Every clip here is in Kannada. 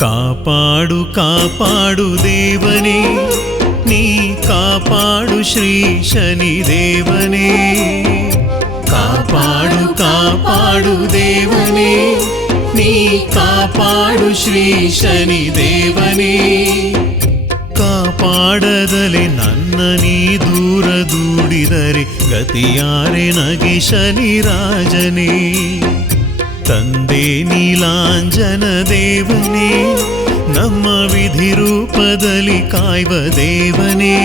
ಕಾಪಾಡು ಕಾಪಾಡು ದೇವನೇ, ನೀ ಕಾಪಾಡು ಶ್ರೀ ಶನಿ ದೇವನೇ. ಕಾಪಾಡು ಕಾಪಾಡು ದೇವನೇ, ನೀ ಕಾಪಾಡು ಶ್ರೀ ಶನಿ ದೇವನೇ. ಕಾಪಾಡದಲೆ ನನ್ನ ನೀ ದೂರ ದೂಡಿದರೆ ಗತಿಯಾರೆ ನಗೆ ಶನಿ ರಾಜನೇ. ತಂದೆ ನೀಲಾಂಜನ ದೇವನೇ, ನಮ್ಮ ವಿಧಿ ರೂಪದಲ್ಲಿ ಕಾಯ್ವ ದೇವನೇ.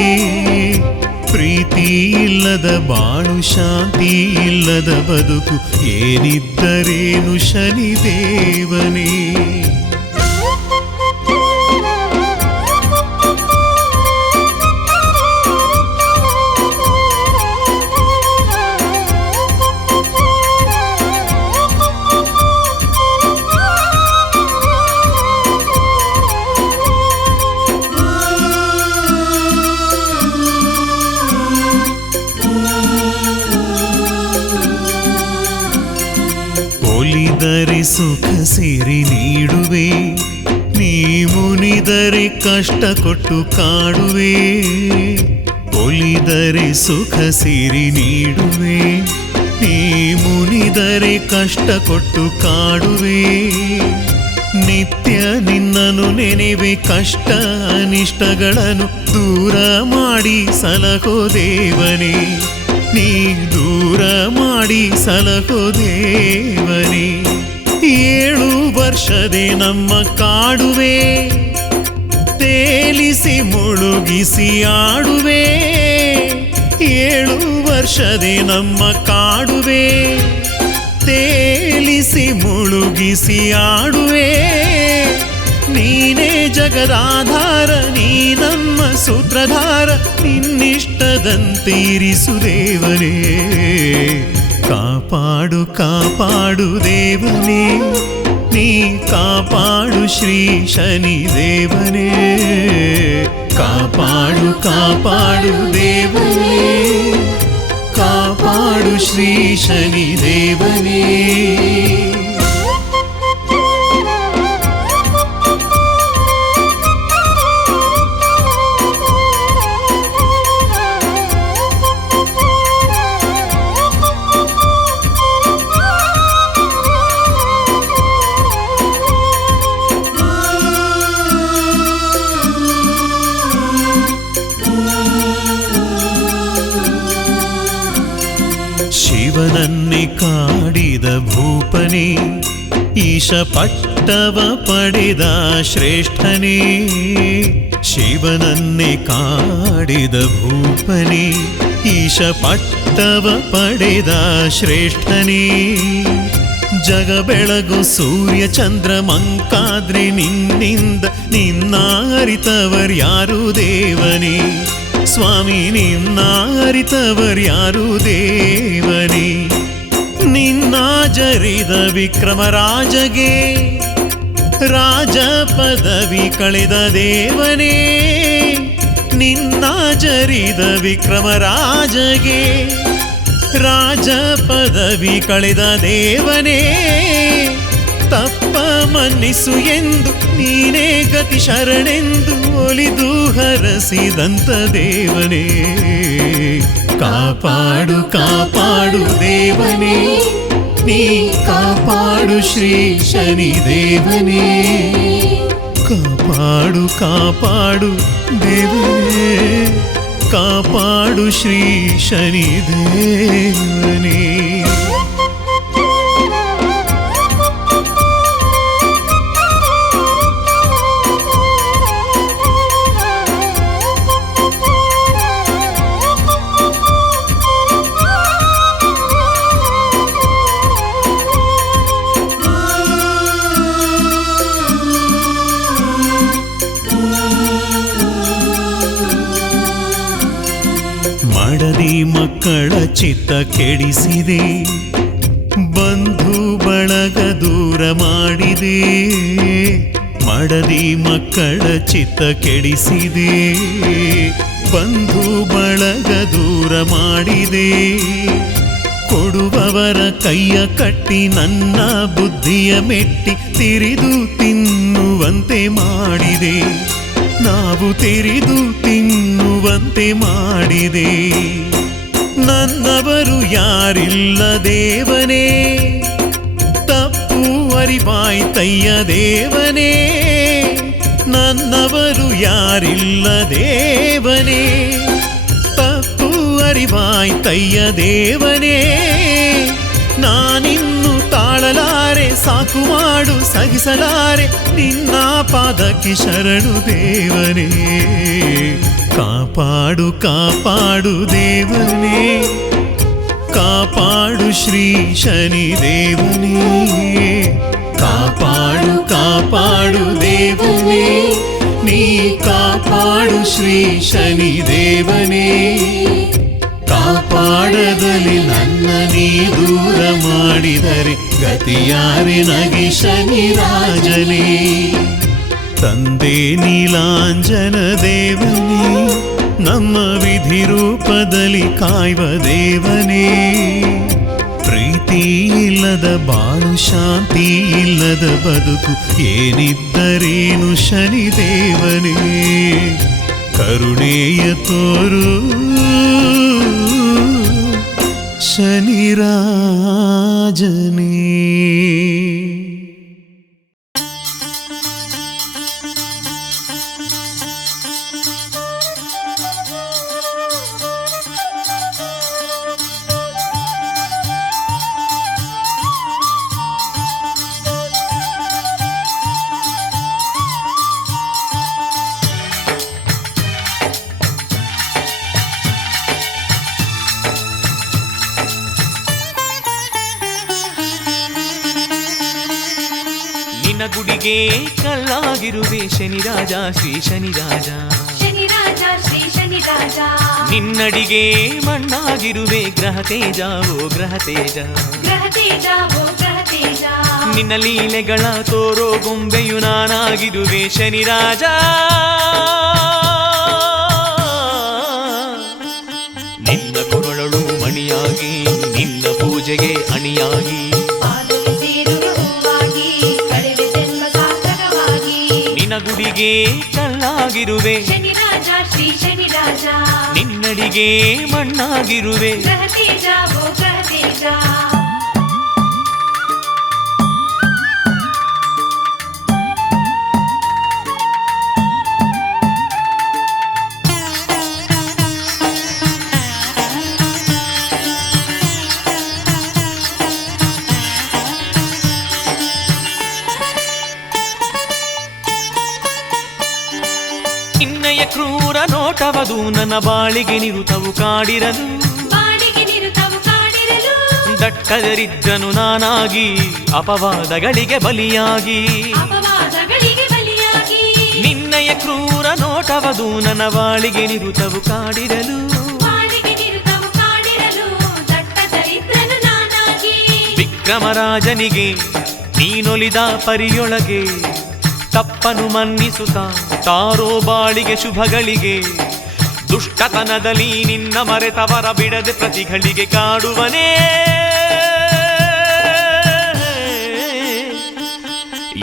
ಪ್ರೀತಿ ಇಲ್ಲದ ಬಾಳು, ಶಾಂತಿ ಇಲ್ಲದ ಬದುಕು, ಏನಿದ್ದರೇನು ಶನಿ ದೇವನೇ. ಒಲಿದರೆ ಸುಖ ಸಿರಿ ನೀಡುವೆ, ನೀ ಮುನಿದರೆ ಕಷ್ಟ ಕೊಟ್ಟು ಕಾಡುವೆ. ಒಲಿದರೆ ಸುಖ ಸಿರಿ ನೀಡುವೆ, ನೀ ಮುನಿದರೆ ಕಷ್ಟ ಕೊಟ್ಟು ಕಾಡುವೆ. ನಿತ್ಯ ನಿನ್ನನ್ನು ನೆನೆವೆ, ಕಷ್ಟ ಅನಿಷ್ಟಗಳನ್ನು ದೂರ ಮಾಡಿ ಸಲಹೋ ದೇವನೇ. ನೀ ದೂರ ಮಾಡಿ ಸಲಹೋ ದೇವನೇ. 7 ವರ್ಷದೆ ನಮ್ಮ ಕಾಡುವೆ, ತೇಲಿಸಿ ಮುಳುಗಿಸಿ ಆಡುವೆ. 7 ವರ್ಷದೆ ನಮ್ಮ ಕಾಡುವೆ, ತೇಲಿಸಿ ಮುಳುಗಿಸಿ ಆಡುವೆ. ನೀನೇ ಜಗದಾಧಾರ, ನೀ ನಮ್ಮ ಸೂತ್ರಧಾರ, ನಿನ್ನಿಷ್ಟದಂತೀರಿಸು ದೇವನೇ. ಕಾಪಾಡು ಕಾಪಾಡು ದೇವನೇ, ನೀ ಕಾಪಾಡು ಶ್ರೀ ಶನಿ ದೇವನೇ. ಕಾಪಾಡು ಕಾಪಾಡು ದೇವನೇ, ಕಾಪಾಡು ಶ್ರೀ ಶನಿ ದೇವನೇ. ಶಿವನನ್ನೇ ಕಾಡಿದ ಭೂಪನೇ, ಈಶ ಪಟ್ಟವ ಪಡೆದ ಶ್ರೇಷ್ಠನೇ. ಶಿವನನ್ನೇ ಕಾಡಿದ ಭೂಪನೇ, ಈಶ ಪಟ್ಟವ ಪಡೆದ ಶ್ರೇಷ್ಠನೇ. ಜಗ ಬೆಳಗು ಸೂರ್ಯ ಚಂದ್ರ ಮಂಕಾದ್ರೆ ನಿನ್ನಿಂದ, ನಿನ್ನ ಅರಿತವರ್ಯಾರು ದೇವನೇ. ಸ್ವಾಮಿ ನಿನ್ನ ಅರಿತವರ್ಯಾರು ದೇವನೇ. ನಿನ್ನ ಜರಿದ ವಿಕ್ರಮರಾಜಗೆ ರಾಜ ಪದವಿ ಕಳೆದ ದೇವನೇ. ನಿನ್ನ ಜರಿದ ವಿಕ್ರಮರಾಜಗೆ ರಾಜ ಪದವಿ ಕಳೆದ ದೇವನೇ. ತಪ್ಪ ಮನ್ನಿಸು ಎಂದು ನೀನೇ ಗತಿ ಶರಣೆಂದು ಒಲಿದು ಹರಸಿದಂತ ದೇವನೇ. ಕಾಪಾಡು ಕಾಪಾಡು ದೇವನೇ, ನೀ ಕಾಪಾಡು ಶ್ರೀ ಶನಿ ದೇವನೇ. ಕಾಪಾಡು ಕಾಪಾಡು ದೇವನೇ, ಕಾಪಾಡು ಶ್ರೀ ಶನಿ ದೇವನೇ. ಮಡದಿ ಮಕ್ಕಳ ಚಿತ್ತ ಕೆಡಿಸಿದೆ, ಬಂಧು ಬಳಗ ದೂರ ಮಾಡಿದೆ. ಮಡದಿ ಮಕ್ಕಳ ಚಿತ್ತ ಕೆಡಿಸಿದೆ, ಬಂಧು ಬಳಗ ದೂರ ಮಾಡಿದೆ. ಕೊಡುವವರ ಕೈಯ ಕಟ್ಟಿ ನನ್ನ ಬುದ್ಧಿಯ ಮೆಟ್ಟಿ ತಿರಿದು ತಿನ್ನುವ ನೋಡುವಂತೆ ಮಾಡಿದೆ, ನಾವು ತೆರೆದು ತಿನ್ನುವಂತೆ ಮಾಡಿದೆ. ನನ್ನವರು ಯಾರಿಲ್ಲ ದೇವನೇ, ತಪ್ಪು ಅರಿವಾಯ್ತಯ್ಯ ದೇವನೇ. ನನ್ನವರು ಯಾರಿಲ್ಲ ದೇವನೇ, ತಪ್ಪು ಅರಿವಾಯ್ತಯ್ಯ ದೇವನೇ. ನಾನಿನ್ನು ತಾಳಲಾರೆ, ಸಾಕು ಮಾಡು ಸಹಿಸಲಾರೆ, ನಿನ್ನ ಪಾದಕ್ಕೆ ಶರಣು ದೇವನೇ. ಕಾಪಾಡು ಕಾಪಾಡು ದೇವನೇ, ಕಾಪಾಡು ಶ್ರೀ ಶನಿ ದೇವನೇ. ಕಾಪಾಡು ಕಾಪಾಡು ದೇವನೇ, ನೀ ಕಾಪಾಡು ಶ್ರೀ ಶನಿ ದೇವನೇ. ಕಾಪಾಡದಲ್ಲಿ ನನ್ನ ನೀ ದೂರ ಮಾಡಿದರೆ ಗತಿಯಾರೆ ನಗಿ ಶನಿ ರಾಜನೇ. ತಂದೆ ನೀಲಾಂಜನ ದೇವನೇ, ನಮ್ಮ ವಿಧಿ ರೂಪದಲ್ಲಿ ಕಾಯುವ ದೇವನೇ. ಪ್ರೀತಿ ಇಲ್ಲದ ಬಾಳು, ಶಾಂತಿ ಇಲ್ಲದ ಬದುಕು, ಏನಿದ್ದರೇನು ಶನಿ ದೇವನೇ. ಕರುಣೆಯ ತೋರು ಶನಿ ರಾಜನೇ. ಗುಡಿಗೆ ಕಲ್ಲಾಗಿರುವೆ ಶನಿರಾಜ ಶ್ರೀ ಶನಿರಾಜ. ಶನಿರಾಜ ಶ್ರೀ ಶನಿರಾಜ. ನಿನ್ನಡಿಗೆ ಮಣ್ಣಾಗಿರುವೆ ಗ್ರಹ ತೇಜ ಓ ಗ್ರಹ ತೇಜ. ಗ್ರಹ ತೇಜ ಓ ಗ್ರಹ ತೇಜ. ನಿನ್ನ ಲೀಲೆಗಳ ತೋರೋ ಗೊಂಬೆಯು ನಾನಾಗಿರುವೆ ಶನಿರಾಜ. ನಿನ್ನ ಕೊರಳಳು ಮಣಿಯಾಗಿ, ನಿನ್ನ ಪೂಜೆಗೆ ಅಣಿಯಾಗಿ, ಗುಡಿಗೆ ಕಲ್ಲಾಗಿರುವೆ ಶನಿರಾಜ ಶ್ರೀ ಶನಿರಾಜ. ನಿನ್ನಡಿಗೆ ಮಣ್ಣಾಗಿರುವೆ ಗ್ರಹ ತೇಜ ಓ ಗ್ರಹ ತೇಜ. ಕ್ರೂರ ನೋಟವದು ನನ್ನ ಬಾಳಿಗೆ ನಿರುತವು ಕಾಡಿರಲು, ದಟ್ಟದರಿದ್ದನು ನಾನಾಗಿ ಅಪವಾದಗಳಿಗೆ ಬಲಿಯಾಗಿ. ನಿನ್ನಯ ಕ್ರೂರ ನೋಟವದು ನನ್ನ ಬಾಳಿಗೆ ನಿರುತವು ಕಾಡಿರಲು, ವಿಕ್ರಮರಾಜನಿಗೆ ನೀನೊಲಿದ ಪರಿಯೊಳಗೆ ತಪ್ಪನು ಮನ್ನಿಸುತ್ತ ತಾರೋ ಬಾಳಿಗೆ ಶುಭಗಳಿಗೆ. ದುಷ್ಟತನದಲ್ಲಿ ನಿನ್ನ ಮರೆತವರ ಬಿಡದೆ ಪ್ರತಿಗಳಿಗೆ ಕಾಡುವನೇ.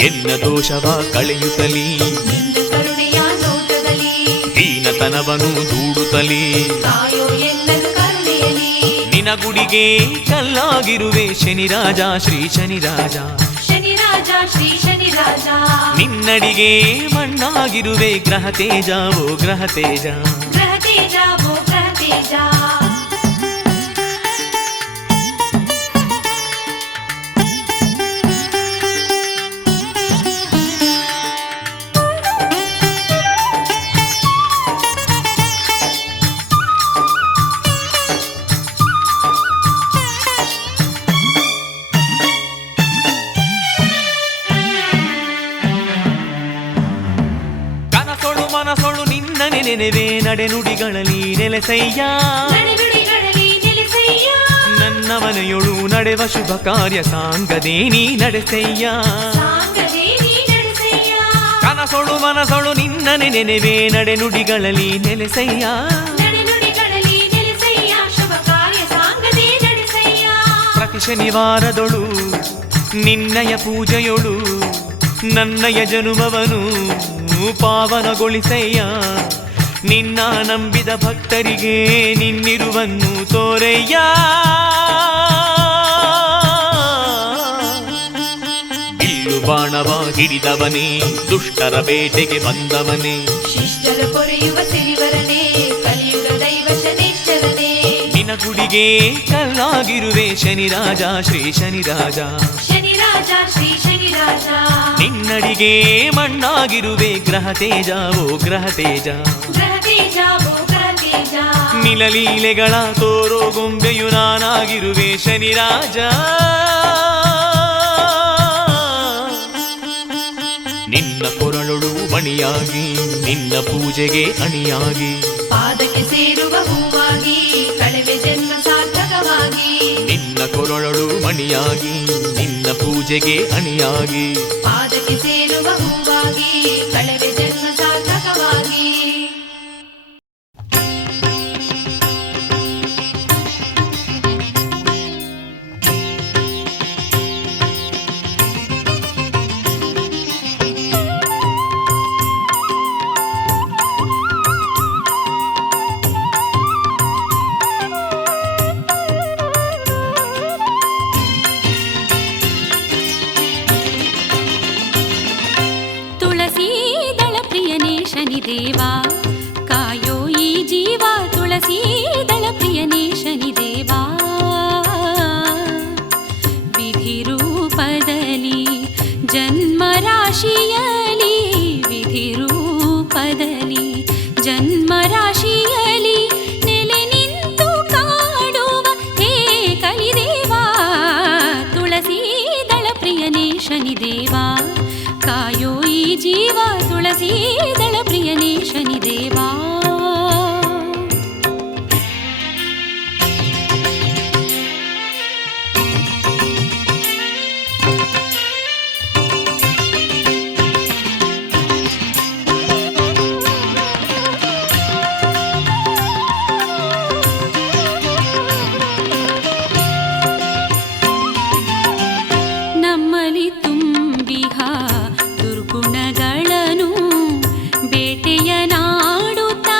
ಎನ್ನ ದೋಷವ ಕಳೆಯುತ್ತಲೀ, ಹೀನತನವನು ದೂಡುತ್ತಲೀ, ನಿನ ಗುಡಿಗೆ ಕಲ್ಲಾಗಿರುವೆ ಶನಿರಾಜ ಶ್ರೀ ಶನಿರಾಜ. ಶ್ರೀ ಶನಿರಾಜ. ನಿನ್ನಡಿಗೆ ಮಣ್ಣಾಗಿರುವೆ ಗ್ರಹ ತೇಜ ಓ ಗ್ರಹ ತೇಜ. ಗ್ರಹ ತೇಜ ಓ ಗ್ರಹ ತೇಜ. ನೆನೆವೆ ನಡೆನುಡಿಗಳಲ್ಲಿ ನೆಲೆಸಯ್ಯ. ನನ್ನ ಮನೆಯೊಳು ನಡೆವ ಶುಭ ಕಾರ್ಯ ಸಾಂಗದೇ ನೀ ನಡೆಸಯ್ಯ. ಕನಸೊಳು ಮನಸೊಳು ನಿನ್ನನೆ ನೆನೆವೆ ನಡೆನುಡಿಗಳಲ್ಲಿ ನೆಲೆಸಯ್ಯ. ಪ್ರತಿ ಶನಿವಾರದೊಳು ನಿನ್ನಯ ಪೂಜೆಯೊಳು ನನ್ನಯ ಜನುಮವನು ಪಾವನಗೊಳಿಸಯ್ಯ, ನಿನ್ನ ನಂಬಿದ ಭಕ್ತರಿಗೆ ನಿನ್ನಿರುವನ್ನು ತೋರಯ್ಯ. ಬಿಲ್ಲು ಬಾಣವ ಹಿಡಿದವನೇ, ದುಷ್ಟರ ಬೇಟೆಗೆ ಬಂದವನೇ, ಶಿಷ್ಟರ ಪೊರೆಯುವ ಸಿರಿವರನೇ, ಕಲಿಯುಗ ದೈವ ಶನೇಶ್ವರನೇ. ನಿನ ಗುಡಿಗೆ ಕಲ್ಲಾಗಿರುವೆ ಶನಿರಾಜ ಶ್ರೀ ಶನಿರಾಜ, ಶನಿರಾಜ ಶ್ರೀ ಶನಿರಾಜ. ನಿನ್ನಡಿಗೆ ಮಣ್ಣಾಗಿರುವೆ ಗ್ರಹ ತೇಜ ಓ ಗ್ರಹ ತೇಜ. ಗ್ರಹ ತೇಜ ಓ ಗ್ರಹ ತೇಜ. ನಿಲಲೀಲೆಗಳ ತೋರೋ ಗೊಂಬೆಯು ನಾನಾಗಿರುವೆ ಶನಿರಾಜ. ನಿನ್ನ ಕೊರಳೊಳು ಮಣಿಯಾಗಿ, ನಿನ್ನ ಪೂಜೆಗೆ ಅಣಿಯಾಗಿ, ಪಾದಕ್ಕೆ ಸೇರುವ ಹೂವಾಗಿ, ಕಳೆವೆ ಜನ್ಮ ಸಾರ್ಥಕವಾಗಿ. ನಿನ್ನ ಕೊರಳೊಳು ಮಣಿಯಾಗಿ, ನಿನ್ನ ಪೂಜೆಗೆ ಅಣಿಯಾಗಿ, ಪಾದಕ್ಕೆ ಸೇರುವ ಹೂವಾಗಿ, ಕಳೆವೆ ಜನ್ಮ ಸಾರ್ಥಕವಾಗಿ. ಶನಿದೇವಾ ಕಾಯೋ ಈ ಜೀವ, ತುಳಸಿ ದಳ ಪ್ರಿಯನೇ ಶನಿದೇವಾ. ವಿಧಿ ರೂಪದಲ್ಲಿ ಜನ್ಮ ರಾಶಿಯಲಿ, ವಿಧಿ ರೂಪದಲ್ಲಿ ಜನ್ಮ ರಾಶಿಯಲಿ ನೆಲೆ ನಿಂತು ಕಾಡುವ ಹೇ ಕಲಿದೇವಾ. ತುಳಸಿ ದಳ ಪ್ರಿಯನೇ ಶನಿದೇವಾ ಕಾಯೋ ಈ ಜೀವ, ತುಳಸಿ ದಳ ಪ್ರಿಯನೇ ಶನಿದೇವಾ. ನಮ್ಮಲ್ಲಿ ತುಂಬಿಹ ದುರ್ಗುಣಗಳನ್ನು ಬೇಟೆಯ ನಾಡುತ್ತಾ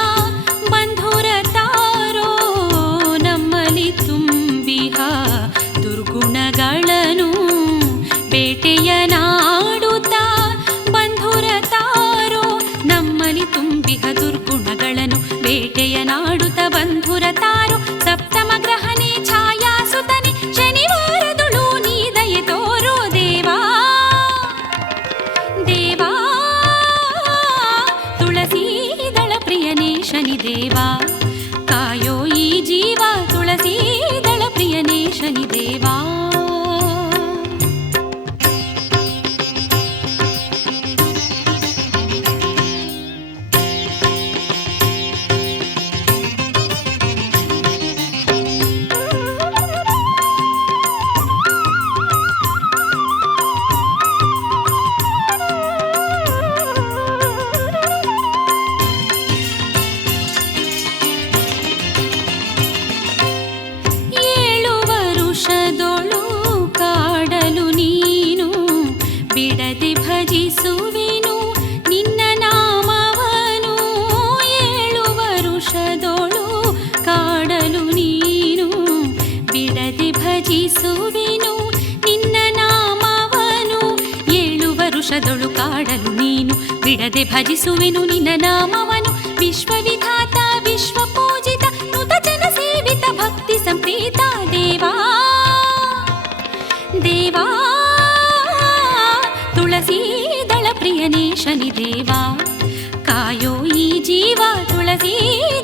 ಬಂಧುರ ತಾರೋ. ನಮ್ಮಲ್ಲಿ ತುಂಬಿಹ ದುರ್ಗುಣಗಳನ್ನು ಬೇಟೆಯ ನಾಡುತ್ತಾ ಬಂಧುರ ತಾರೋ. ನಮ್ಮಲ್ಲಿ ತುಂಬಿಹ ದುರ್ಗುಣಗಳನ್ನು ಬೇಟೆಯ ನಾಡುತ್ತಾ ಬಂಧುರ ತಾರೋ. ಸಪ್ತಮ ಗ್ರಹನೇ ಛಾಯಾ ಸುತನೆ ಶನಿವಾರದುಳು ನೀ ದಯೆ ತೋರೋ ದೇವಾ. ದೇವಾ ತುಳಸಿ ದಳ ಪ್ರಿಯನೇ ಶನಿದೇವಾ ಕಾಯೋ ಈ ಜೀವ, ತುಳಸಿ ದಳ ಪ್ರಿಯನೇ ಶನಿದೇವಾ. ಬಿಡದೆ ಭಜಿಸುವೆನು ನಿನ್ನ ನಾಮವನು. 7 ವರುಷದೊಳು ಕಾಡಲು ನೀನು ಬಿಡದೆ ಭಜಿಸುವೆನು ನಿನ್ನ ನಾಮವನು. 7 ವರುಷದೊಳು ಕಾಡಲು ನೀನು ಬಿಡದೆ ಭಜಿಸುವೆನು ನಿನ್ನ ನಾಮವನು. ವಿಶ್ವವಿಧಾತ ವಿಶ್ವ ಪೂಜಿತ ನುತ ಜನ ಸೇವಿತ ಭಕ್ತಿ ಸಂಪ್ರೀತ ದೇವಾ. ದೇವಾ ತುಳಸಿ ದಳ ಪ್ರಿಯನೇ ಶನಿದೇವಾ ಕಾಯೋ ಈ ಜೀವ, ತುಳಸಿ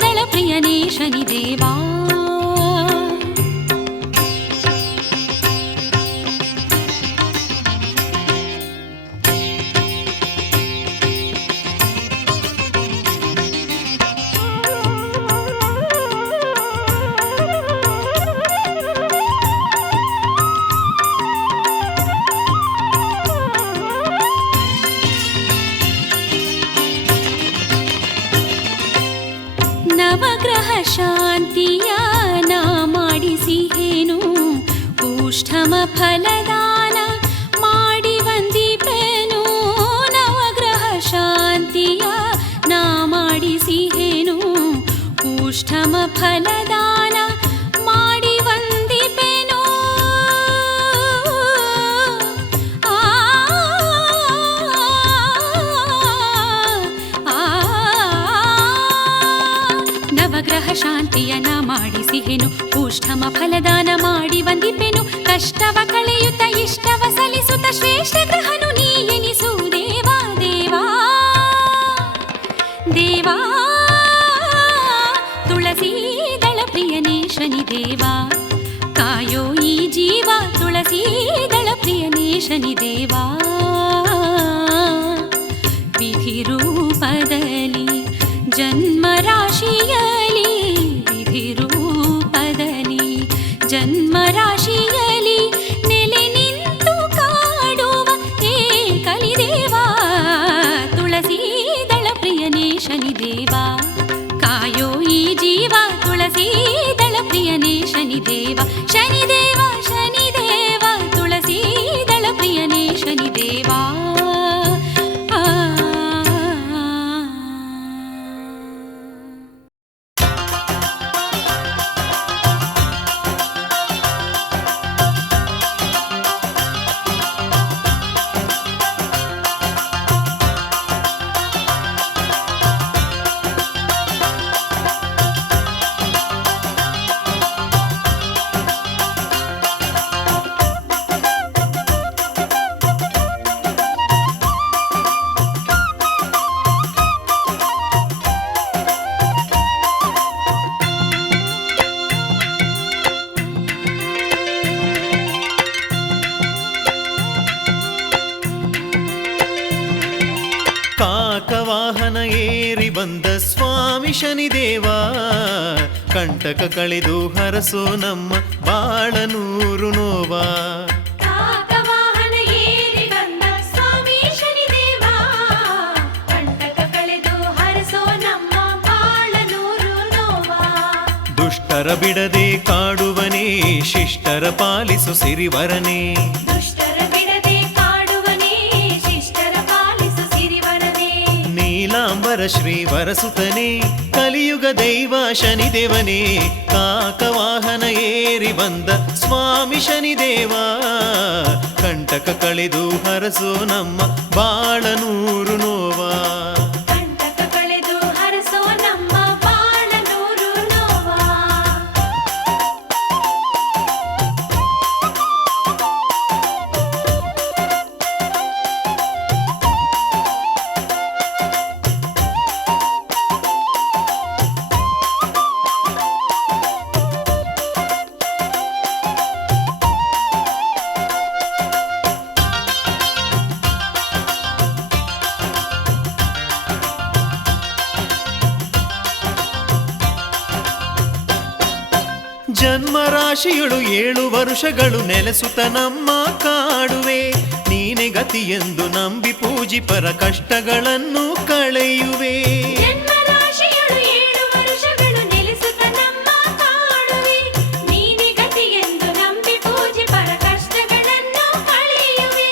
ದಳ ಪ್ರಿಯನೇ ಶನಿದೇವಾ. ನವಗ್ರಹ ಶಾಂತಿಯ ಪ್ರಿಯನ ಮಾಡಿಸಿಹೆನು ಪೂಷ್ಠಮ ಫಲದಾನ ಮಾಡಿ ವಂದಿಪೆನು ಕಷ್ಟವ ಕಳೆಯುತ್ತ ಇಷ್ಟವ ಸಲಿಸುತ್ತ ಶ್ರೇಷ್ಠ ಗ್ರಹನು ನೀ ಎನಿಸು ದೇವಾ ದೇವಾ ದೇವಾ ತುಳಸೀದಳ ಪ್ರಿಯನೇ ಶನಿದೇವಾ ಕಾಯೋ ಈ ಜೀವ ತುಳಸೀದಳ ಪ್ರಿಯನೇ ಶನಿದೇವಾ ವಿಧಿ ರೂಪದಲ್ಲಿ ಜನ್ಮ ರಾಶಿಯಲಿ ವಿಧಿ ರೂಪದಲ್ಲಿ ಜನ್ಮ ರಾಶಿಯಲಿ ನೆಲೆ ನಿಂತು ಕಾಡುವ ಹೇ ಕಲಿದೇವಾ ತುಳಸೀದಳ ಪ್ರಿಯನೇ ಶನಿದೇವಾ ಕಾಯೋ ಈ ಜೀವ ತುಳಸೀದಳ ಪ್ರಿಯನೇ ಶನಿದೇವ ಶನಿದೇವ ಶನಿದೇವ ತುಳಸೀದಳ ಪ್ರಿಯನೇ ಶನಿದೇವಾ ಕಾಕವಾಹನ ಏರಿ ಬಂದ ಸ್ವಾಮಿ ಶನಿದೇವ ಕಂಟಕ ಕಳೆದು ಹರಸೋ ನಮ್ಮ ಬಾಳನೂರು ನೋವಾ ಕಾಕವಾಹನ ಏರಿ ಬಂದ ಸ್ವಾಮಿ ಶನಿದೇವ ಕಂಟಕ ಕಳೆದು ಹರಸೋ ನಮ್ಮ ಬಾಳನೂರು ನೋವಾ ದುಷ್ಟರ ಬಿಡದೆ ಕಾಡುವನೇ ಶಿಷ್ಟರ ಪಾಲಿಸು ಸಿರಿವರನೇ ದುಷ್ಟರ ಬಿಡದೆ ಕಾಡುವನೇ ಶಿಷ್ಟರ ಪಾಲಿಸು ಸಿರಿವರನೇ ನೀಲಾಂಬರ ಶ್ರೀವರಸುತನೇ ಕಲಿಯುಗ ದೈವ ಶನಿದೇವನೇ ಕಾಕವಾಹನ ಏರಿ ಬಂದ ಸ್ವಾಮಿ ಶನಿದೇವ ಕಂಟಕ ಕಳೆದು ಹರಸೋ ನಮ್ಮ ಬಾಳನೂರು ನೋವಾ ಕಂಟಕ ಕಳೆದು ಹರಸೋ ನಮ್ಮ ಬಾಳನೂರು ನೋವಾ ಜನ್ಮರಾಶಿಯಳು 7 ವರುಷಗಳು ನೆಲೆಸುತ್ತ ನಮ್ಮ ಕಾಡುವೆ ನೀನೆ ಗತಿಯೆಂದು ನಂಬಿ ಪೂಜಿಪರ ಕಷ್ಟಗಳನ್ನು ಕಳೆಯುವೆ ಜನ್ಮರಾಶಿಯಳು 7 ವರುಷಗಳು ನೆಲೆಸುತ್ತ ನಮ್ಮ ಕಾಡುವೆ ನೀನೆ ಗತಿಯೆಂದು ನಂಬಿ ಪೂಜೆ ಪರ ಕಷ್ಟಗಳನ್ನು ಕಳೆಯುವೆ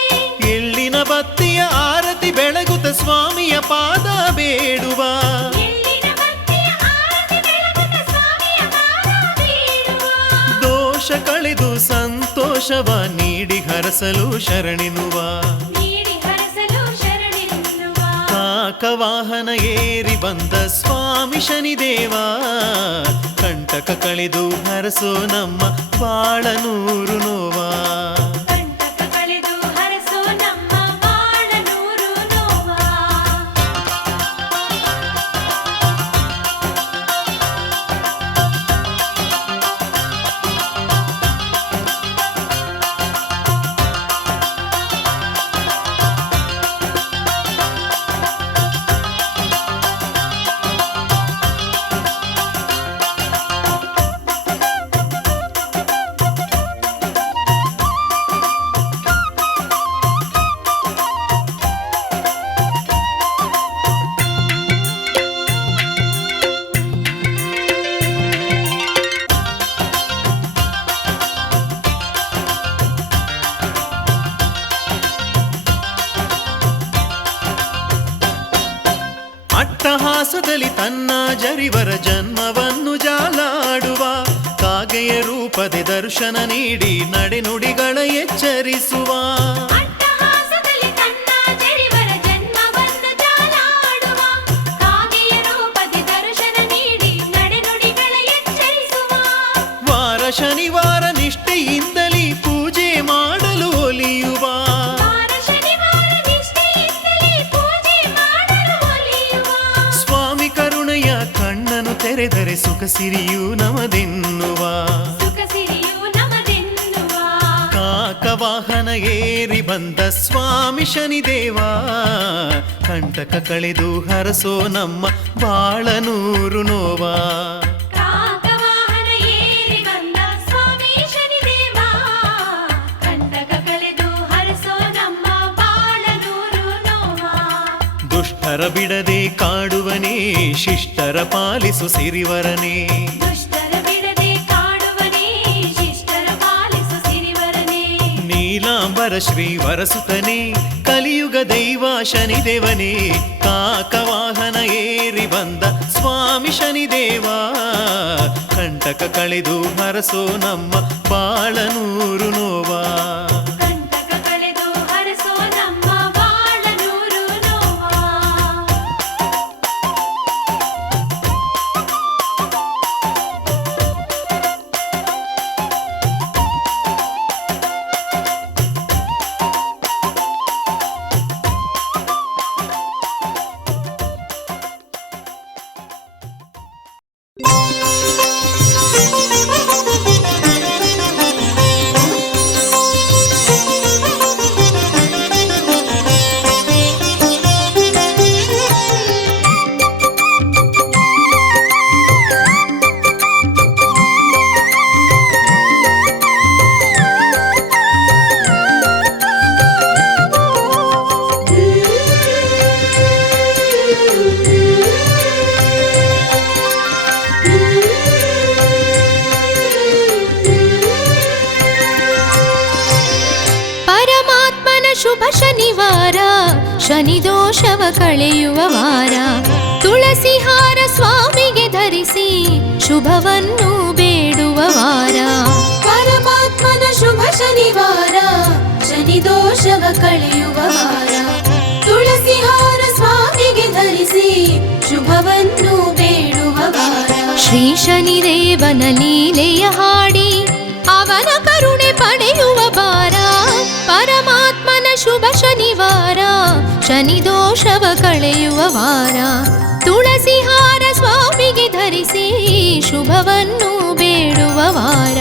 ಎಳ್ಳಿನ ಬತ್ತಿಯ ಆರತಿ ಬೆಳಗುತ್ತ ಸ್ವಾಮಿಯ ಪಾದ ಬೇಡುವ ಎಳ್ಳಿನ ಬತ್ತಿಯ ಆರತಿ ಬೆಳಗುತ್ತ ಸ್ವಾಮಿಯ ಪಾದ ಬೇಡುವ ದೋಷ ಕಳೆದು ಸಂತೋಷವ ನೀಡಿ ಹರಸಲು ಶರಣಿನುವ ನೀಡಿ ಹರಸಲು ಶರಣಿರುವ ಕಾಕವಾಹನ ಏರಿ ಬಂದ ಸ್ವಾಮಿ ಶನಿದೇವ ಕಂಟಕ ಕಳೆದು ಹರಸೋ ನಮ್ಮ ಬಾಳನೂರು ನೋವಾ ಕಂಟಕ ಕಳೆದು ಹರಸೋ ನಮ್ಮ ಬಾಳನೂರು ನೋವಾ ಅಟ್ಟಹಾಸದಲ್ಲಿ ತನ್ನ ಜರಿವರ ಜನ್ಮವನ್ನು ಜಾಲಾಡುವ ಕಾಗೆಯ ರೂಪದೆ ದರ್ಶನ ನೀಡಿ ನಡೆನುಡಿಗಳ ಎಚ್ಚರಿಸುವ ಅಟ್ಟಹಾಸದಲ್ಲಿ ತನ್ನ ಜರಿವರ ಜನ್ಮವನ್ನು ಜಾಲಾಡುವ ಕಾಗೆಯ ರೂಪದಿ ದರ್ಶನ ನೀಡಿ ನಡೆನುಡಿಗಳ ಎಚ್ಚರಿಸುವ ಸುಖ ಸಿರಿಯು ನಮದೆನ್ನುವ ಸುಖ ಸಿರಿಯು ನಮದೆನ್ನುವ ಕಾಕವಾಹನ ಏರಿ ಬಂದ ಸ್ವಾಮಿ ಶನಿದೇವ ಕಂಟಕ ಕಳೆದು ಹರಸೋ ನಮ್ಮ ಬಾಳನೂರು ನೋವ ಕಾಕವಾಹನ ಏರಿ ಬಂದ ಸ್ವಾಮಿ ಶನಿದೇವ ಕಂಟಕ ಕಳೆದು ಹರಸೋ ನಮ್ಮ ಬಾಳನೂರು ನೋವ ದುಷ್ಟರ ಬಿಡದೆ ಕಾಡುವನೇ ಶಿಷ್ಟರ ಪಾಲಿಸು ಸಿರಿವರನೇ ದುಷ್ಟರ ಬಿಡದೆ ಕಾಡುವನೇ ಶಿಷ್ಟರ ಪಾಲಿಸು ಸಿರಿವರನೇ ನೀಲಾಂಬರ ಶ್ರೀವರಸುತನೇ ಕಲಿಯುಗ ದೈವ ಶನಿದೇವನೇ ಕಾಕವಾಹನ ಏರಿ ಬಂದ ಸ್ವಾಮಿ ಶನಿದೇವ ಕಂಟಕ ಕಳೆದು ಹರಸೋ ನಮ್ಮ ಬಾಳನೂರು ನೋವ ಕಂಟಕ ಕಳೆದು ಹರಸೋ ನಮ್ಮ ಬಾಳನೂರು ನೋವ ಪರಮಾತ್ಮನ ಶುಭ ಶನಿವಾರ ಶನಿ ದೋಷವ ಕಳೆಯುವ ವಾರ ತುಳಸಿ ಹಾರ ಸ್ವಾಮಿಗೆ ಧರಿಸಿ ಶುಭವನ್ನು ಬೇಡುವ ವಾರ ಪರಮಾತ್ಮನ ಶುಭ ಶನಿವಾರ ಶನಿ ದೋಷವ ಕಳೆಯುವ ವಾರ ತುಳಸಿ ಹಾರ ಸ್ವಾಮಿಗೆ ಧರಿಸಿ ಶುಭವನ್ನು ಬೇಡುವ ವಾರ ಶ್ರೀ ಶನಿದೇವನ ಲೀಲೆಯ ಹಾಡಿ ಅವನ ಕರುಣೆ ಪಡೆಯುವ ಬಾರ ಪರಮಾತ್ಮನ ಶುಭ ಶನಿವಾರ ಶನಿ ದೋಷವ ಕಳೆಯುವ ವಾರ ತುಳಸಿ ಹಾರ ಸ್ವಾಮಿಗೆ ಧರಿಸಿ ಶುಭವನ್ನು ಬೇಡುವ ವಾರ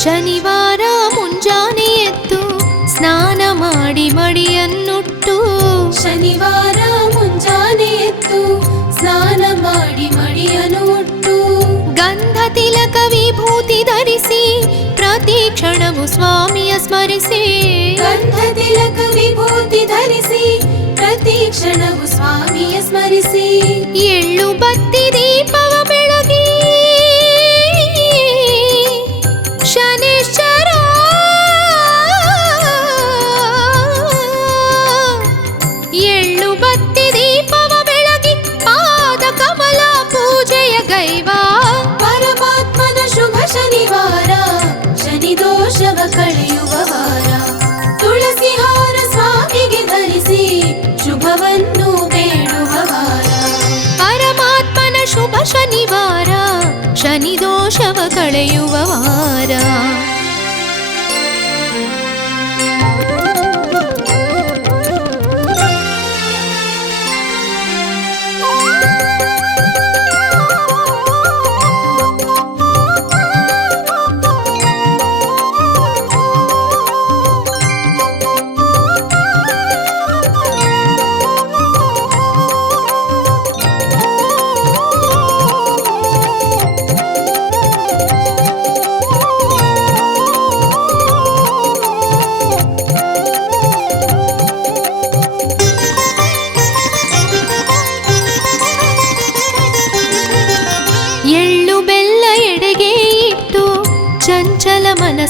ಶನಿವಾರ ಮುಂಜಾನೆ ಎದ್ದು ಸ್ನಾನ ಮಾಡಿ ಮಡಿಯನ್ನುಟ್ಟು ಶನಿವಾರ ಮುಂಜಾನೆ ಎದ್ದು ಸ್ನಾನ ಮಾಡಿ ಮಡಿಯನ್ನು ಉಟ್ಟು ಗಂಧ ತಿಲಕ ವಿಭೂತಿ ಧರಿಸಿ ಪ್ರತಿ ಕ್ಷಣವು ಸ್ವಾಮಿಯ ಸ್ಮರಿಸಿ ಗಂಧ ತಿಲಕ ವಿಭೂತಿ ಧರಿಸಿ ಪ್ರತಿ ಕ್ಷಣವು ಸ್ವಾಮಿಯ ಸ್ಮರಿಸಿ ಎಳ್ಳು ಬತ್ತಿ ದೀಪವ ಬೆಳಗಿ ಶನಿಶ್ಚರ ಎಳ್ಳು ಬತ್ತಿ ದೀಪವ ಬೆಳಗಿ ಪಾದ ಕಮಲ ಪೂಜೆಯ ಗೈವ ಪರಮಾತ್ಮನ ಶುಭ ಶನಿವಾರ ಶನಿ ದೋಷವ ಕಳೆಯುವ ವಾರ ತುಳಸಿ ಹಾರ ಸ್ವಾಮಿಗೆ ಧರಿಸಿ ಶುಭವನ್ನು ಬೇಡುವ ವಾರ ಪರಮಾತ್ಮನ ಶುಭ ಶನಿವಾರ ಶನಿ ದೋಷವ ಕಳೆಯುವ ವಾರ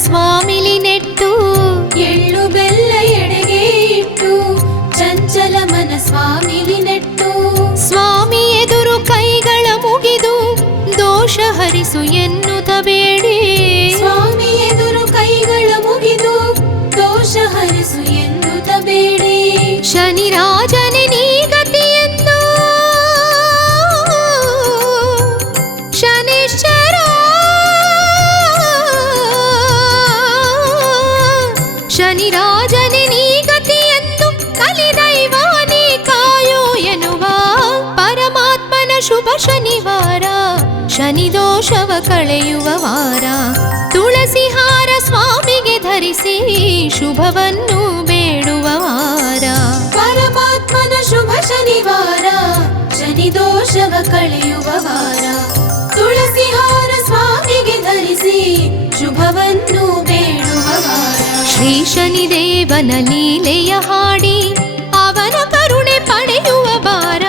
ಸ್ವಾಮಿಲಿ ನೆಟ್ಟು ಎಳ್ಳು ಬೆಲ್ಲ ಎಡೆಗೆ ಇಟ್ಟು ಚಂಚಲ ಮನ ಸ್ವಾಮಿಲಿ ನೆಟ್ಟು ಸ್ವಾಮಿ ಎದುರು ಕೈಗಳ ಮುಗಿದು ದೋಷ ಹರಿಸು ಎನ್ನುತ್ತ ಬೇಡಿ ಸ್ವಾಮಿ ಎದುರು ಕೈಗಳ ಮುಗಿದು ದೋಷ ಹರಿಸು ಎನ್ನುತ್ತ ಬೇಡಿ ಶನಿ ರಾಜನೇ ನೀ ಗತಿಯೆಂದು ಶನಿಶ್ಚರ ಶನಿ ರಾಜನೇ ನೀ ಗತಿಯೆಂದು ಕಲಿದೈವಾನಿ ಕಾಯೋ ಎನ್ನುವ ಪರಮಾತ್ಮನ ಶುಭ ಶನಿವಾರ ಶನಿ ದೋಷವ ಕಳೆಯುವ ವಾರ ತುಳಸಿ ಹಾರ ಸ್ವಾಮಿಗೆ ಧರಿಸಿ ಶುಭವನ್ನು ಬೇಡುವ ವಾರ ಪರಮಾತ್ಮನ ಶುಭ ಶನಿವಾರ ಶನಿ ದೋಷವ ಕಳೆಯುವ ವಾರ ತುಳಸಿ ಹಾರ ಸ್ವಾಮಿಗೆ ಧರಿಸಿ ಶುಭವನ್ನು ಬೇಡುವ ವಾರ ಶ್ರೀ ಶನಿದೇವನ ಲೀಲೆಯ ಹಾಡಿ ಅವನ ಕರುಣೆ ಪಡೆಯುವ ಬಾರ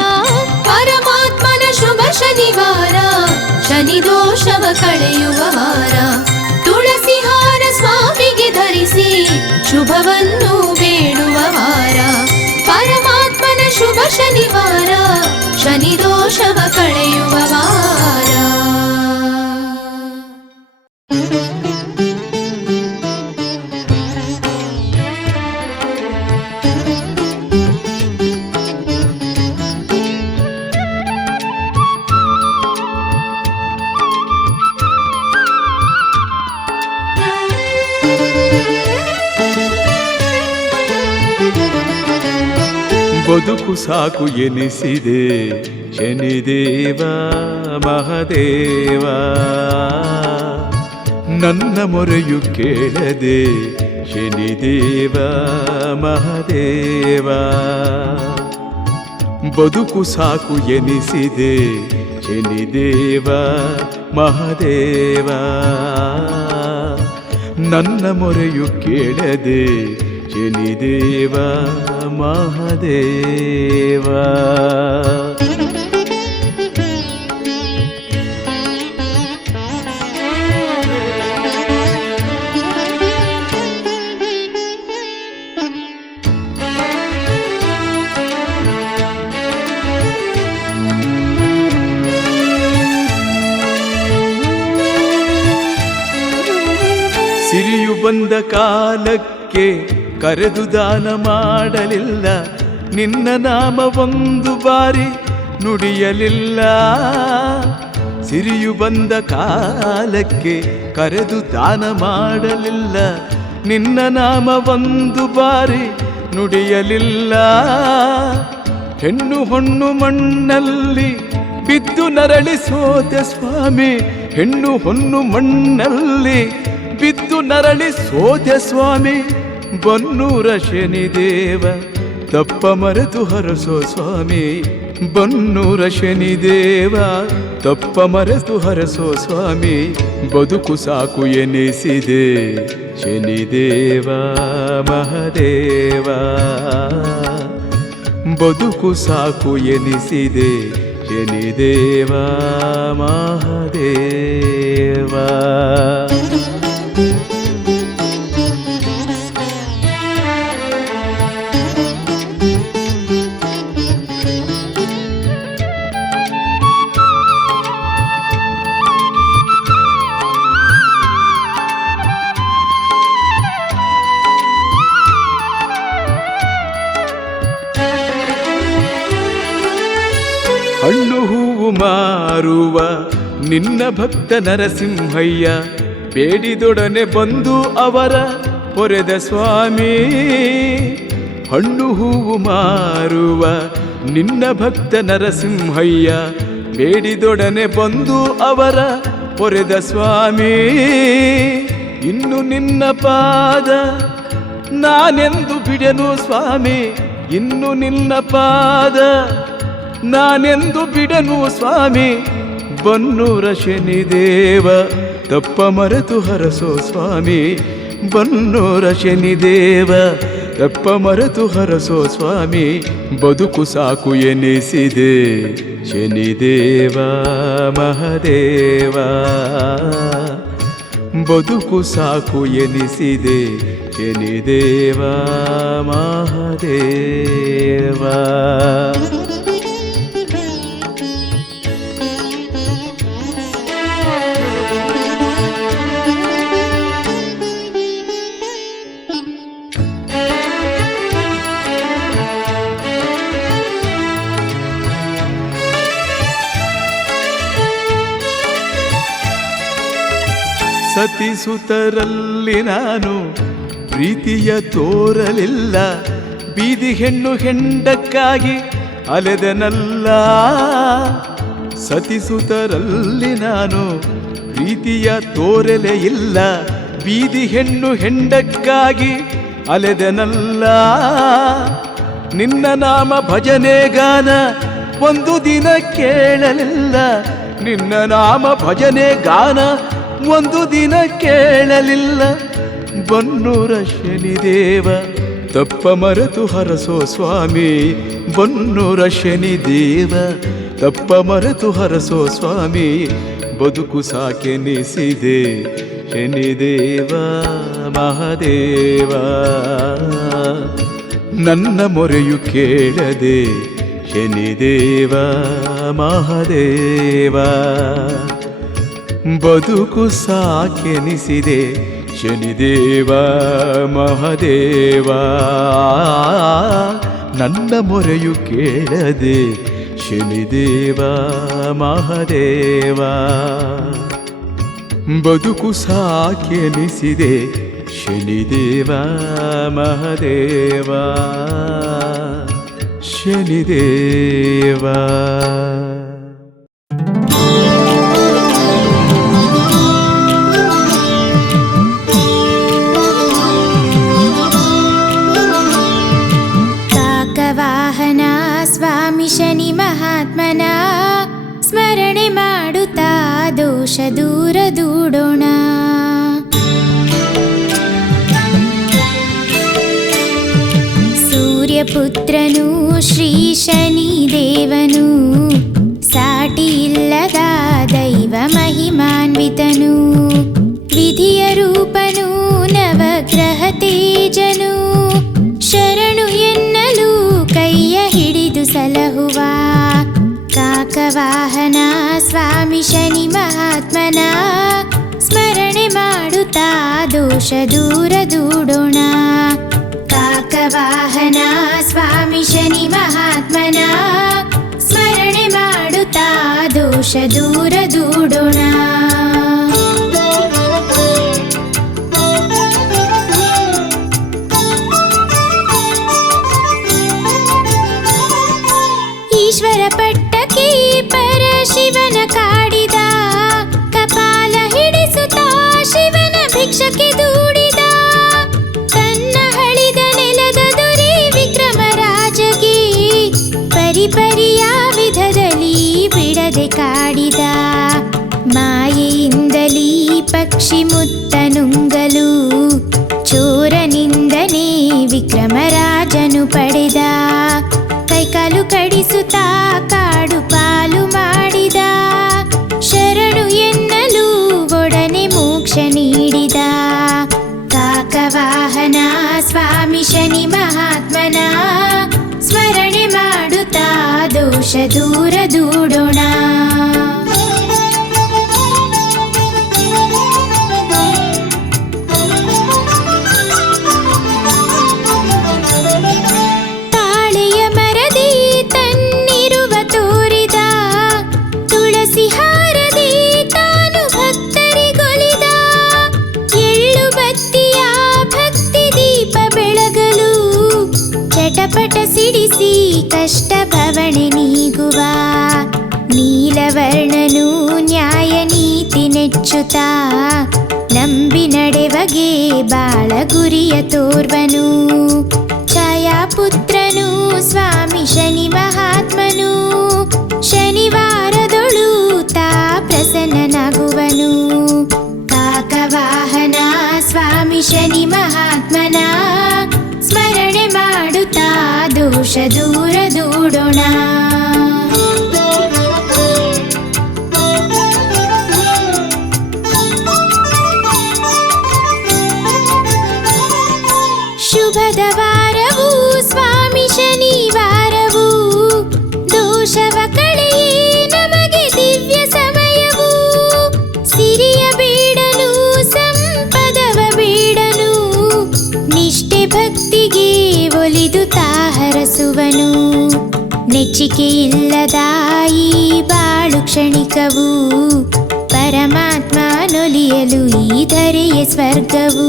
ಪರಮಾತ್ಮನ ಶುಭ ಶನಿವಾರ ಶನಿ ದೋಷವ ಕಳೆಯುವ ವಾರ ತುಳಸಿ ಹಾರ ಸ್ವಾಮಿಗೆ ಧರಿಸಿ ಶುಭವನ್ನು ಬೇಡುವ ವಾರ ಪರಮಾತ್ಮನ ಶುಭ ಶನಿವಾರ ಶನಿ ದೋಷವ ಕಳೆಯುವ ವಾರ. ಬದುಕು ಸಾಕು ಎನಿಸಿದೆ ಶನಿದೇವ ಮಹದೇವ, ನನ್ನ ಮೊರೆಯು ಕೇಳದೆ ಶನಿದೇವ ಮಹದೇವ. ಬದುಕು ಸಾಕು ಎನಿಸಿದೆ ಶನಿದೇವ ಮಹದೇವ, ನನ್ನ ಮೊರೆಯು ಕೇಳದೆ ಶನಿದೇವ ಮಹದೇವ. ಸಿರಿಯು ಬಂದ ಕಾಲಕ್ಕೆ ಕರೆದು ದಾನ ಮಾಡಲಿಲ್ಲ, ನಿನ್ನ ನಾಮ ಒಂದು ಬಾರಿ ನುಡಿಯಲಿಲ್ಲ. ಸಿರಿಯು ಬಂದ ಕಾಲಕ್ಕೆ ಕರೆದು ದಾನ ಮಾಡಲಿಲ್ಲ, ನಿನ್ನ ನಾಮ ಒಂದು ಬಾರಿ ನುಡಿಯಲಿಲ್ಲ. ಹೆಣ್ಣು ಹೊಣ್ಣು ಮಣ್ಣಲ್ಲಿ ಬಿದ್ದು ನರಳಿ ಸೋತೆ ಸ್ವಾಮಿ, ಹೆಣ್ಣು ಹೊಣ್ಣು ಮಣ್ಣಲ್ಲಿ ಬಿದ್ದು ನರಳಿ ಸೋತೆ ಸ್ವಾಮಿ. ಬನ್ನೂರ ಶನಿದೇವ ತಪ್ಪ ಮರೆತು ಹರಸೋ ಸ್ವಾಮಿ, ಬನ್ನೂರ ಶನಿದೇವ ತಪ್ಪ ಮರೆತು ಹರಸೋ ಸ್ವಾಮಿ. ಬದುಕು ಸಾಕು ಎನಿಸಿದೆ ಶನಿದೇವ ಮಹದೇವ, ಬದುಕು ಸಾಕು ಎನಿಸಿದೆ ಶನಿದೇವ ಮಹದೇವ. ಹಣ್ಣು ಹೂವು ಮಾರುವ ನಿನ್ನ ಭಕ್ತ ನರಸಿಂಹಯ್ಯ, ಬೇಡಿದೊಡನೆ ಬಂದು ಅವರ ಪೊರೆದ ಸ್ವಾಮಿ. ಹಣ್ಣು ಹೂವು ಮಾರುವ ನಿನ್ನ ಭಕ್ತ ನರಸಿಂಹಯ್ಯ, ಬೇಡಿದೊಡನೆ ಬಂದು ಅವರ ಪೊರೆದ ಸ್ವಾಮಿ. ಇನ್ನು ನಿನ್ನ ಪಾದ ನಾನೆಂದು ಬಿಡೆನು ಸ್ವಾಮಿ, ಇನ್ನು ನಿನ್ನ ಪಾದ ನಾನೆಂದು ಬಿಡನು ಸ್ವಾಮಿ. ಬನ್ನೂರ ಶನಿದೇವ ತಪ್ಪ ಮರೆತು ಹರಸೋ ಸ್ವಾಮಿ, ಬನ್ನೂರ ಶನಿದೇವ ತಪ್ಪ ಮರೆತು ಹರಸೋ ಸ್ವಾಮಿ. ಬದುಕು ಸಾಕು ಎನಿಸಿದೆ ಶನಿದೇವ ಮಹದೇವ, ಬದುಕು ಸಾಕು ಎನಿಸಿದೆ ಶನಿದೇವ ಮಹಾದೇವ. ಸತಿಸುತರಲ್ಲಿ ನಾನು ಪ್ರೀತಿಯ ತೋರಲಿಲ್ಲ, ಬೀದಿ ಹೆಣ್ಣು ಹೆಂಡಕ್ಕಾಗಿ ಅಲೆದನಲ್ಲ. ಸತಿಸುತರಲ್ಲಿ ನಾನು ಪ್ರೀತಿಯ ತೋರಲೇ ಇಲ್ಲ, ಬೀದಿ ಹೆಣ್ಣು ಹೆಂಡಕ್ಕಾಗಿ ಅಲೆದನಲ್ಲ. ನಿನ್ನ ನಾಮ ಭಜನೆ ಗಾನ ಒಂದು ದಿನ ಕೇಳಲಿಲ್ಲ, ನಿನ್ನ ನಾಮ ಭಜನೆ ಗಾನ ಒಂದು ದಿನ ಕೇಳಲಿಲ್ಲ. ಬನ್ನೂರ ಶನಿದೇವ ತಪ್ಪ ಮರೆತು ಹರಸೋ ಸ್ವಾಮಿ, ಬನ್ನೂರ ಶನಿದೇವ ತಪ್ಪ ಮರೆತು ಹರಸೋ ಸ್ವಾಮಿ. ಬದುಕು ಸಾಕೆನಿಸಿದೆ ಶನಿದೇವ ಮಹಾದೇವ, ನನ್ನ ಮೊರೆಯು ಕೇಳದೆ ಶನಿದೇವ ಮಹಾದೇವ. ಬದುಕು ಸಾಕೆನಿಸಿದೆ ಶನಿದೇವ ಮಹಾದೇವ, ನನ್ನ ಮೊರೆಯು ಕೇಳದೆ ಶನಿದೇವ ಮಹಾದೇವ. ಬದುಕು ಸಾಕೆನಿಸಿದೆ ಶನಿದೇವ ಮಹಾದೇವ, ಶನಿದೇವ. ಸ್ವಾಮಿ ಶನಿ ಮಹಾತ್ಮನ ಸ್ಮರಣೆ ಮಾಡುತ್ತಾ ದೋಷ ದೂರ ದೂಡೋಣ. ಸೂರ್ಯಪುತ್ರನು ಶ್ರೀ ಶನಿ ದೇವನು, ಸಾಟಿ ಇಲ್ಲದ ದೈವ ಮಹಿಮಾನ್ವಿತನು. ವಿಧಿಯ ರೂಪನು ನವಗ್ರಹ ತೇಜನು, ಶರಣು ಎನ್ನಲು ಕೈಯ ಹಿಡಿದು ಸಲಹುವ. ಕಾಕವಾಹನ ಸ್ವಾಮಿ ಶನಿ ಮಹಾತ್ಮನ ಸ್ಮರಣೆ ಮಾಡುತ್ತಾ ದೋಷ ದೂರ ದೂಡೋಣ. ಕಾಕವಾಹನ ಸ್ವಾಮಿ ಶನಿ ಮಹಾತ್ಮನ ಸ್ಮರಣೆ ಮಾಡುತ್ತಾ ದೋಷ ದೂರ ದೂಡೋಣ. ಈಶ್ವರ ಪಟ್ಟಕ್ಕೆ ಪರಶಿವನ ಕಾಡಿದ, ಕಪಾಲ ಹಿಡಿಸುತ್ತಾ ಶಿವನ ಭಿಕ್ಷಕ್ಕೆ ದೂಡಿದ. ತನ್ನ ಹಳಿದ ನೆಲದ ದೊರೆ ವಿಕ್ರಮರಾಜಗೆ ಪರಿಪರಿಯ ವಿಧದಲ್ಲಿ ಬಿಡದೆ ಕಾಡಿದ. ಮಾಯೆಯಿಂದಲೀ ಪಕ್ಷಿ ಮುತ್ತ ನುಂಗಲು ಚೋರನಿಂದನೇ ವಿಕ್ರಮರಾಜನು ಪಡೆದ. ಕೈಕಾಲು ಕಡಿಸುತ್ತಾ ಕಾಡು ಪಾಲು ಮಾಡಿದ, ಶರಣು ಎನ್ನಲು ಒಡನೆ ಮೋಕ್ಷ ನೀಡಿದ. ಕಾಕವಾಹನ ಸ್ವಾಮಿ ಶನಿ ಮಹಾತ್ಮನ ಸ್ಮರಣೆ ಮಾಡುತ್ತಾ ದೋಷ ದೂರ ದೂಡೋಣ. ಚಟಪಟ ಸಿಡಿಸಿ ಕಷ್ಟ ಭವಣೆ ನೀಗುವ. ನೀಲವರ್ಣನು ನ್ಯಾಯ ನೀತಿ ನೆಚ್ಚುತ್ತಾ ನಂಬಿ ನಡೆವಗೆ ಬಾಳ ಗುರಿಯ ತೋರ್ವನು. ಛಾಯಾಪುತ್ರನು ಸ್ವಾಮಿ ಶನಿ ಮಹಾತ್ಮನು, ಶನಿವಾರದೊಳು ತಾ ಪ್ರಸನ್ನನಾಗುವನು. ಕಾಕವಾಹನ ಸ್ವಾಮಿ ಶನಿ ಮಹಾತ್ಮನ ಸ್ಮರಣೆ ಮಾಡುತ್ತಾ ದೋಷ ದೂರ ದೂಡೋಣ. ಇಲ್ಲದ ಈ ಬಾಳು ಕ್ಷಣಿಕವು, ಪರಮಾತ್ಮನೊಲಿಯಲು ಈ ಧರೆಯ ಸ್ವರ್ಗವು.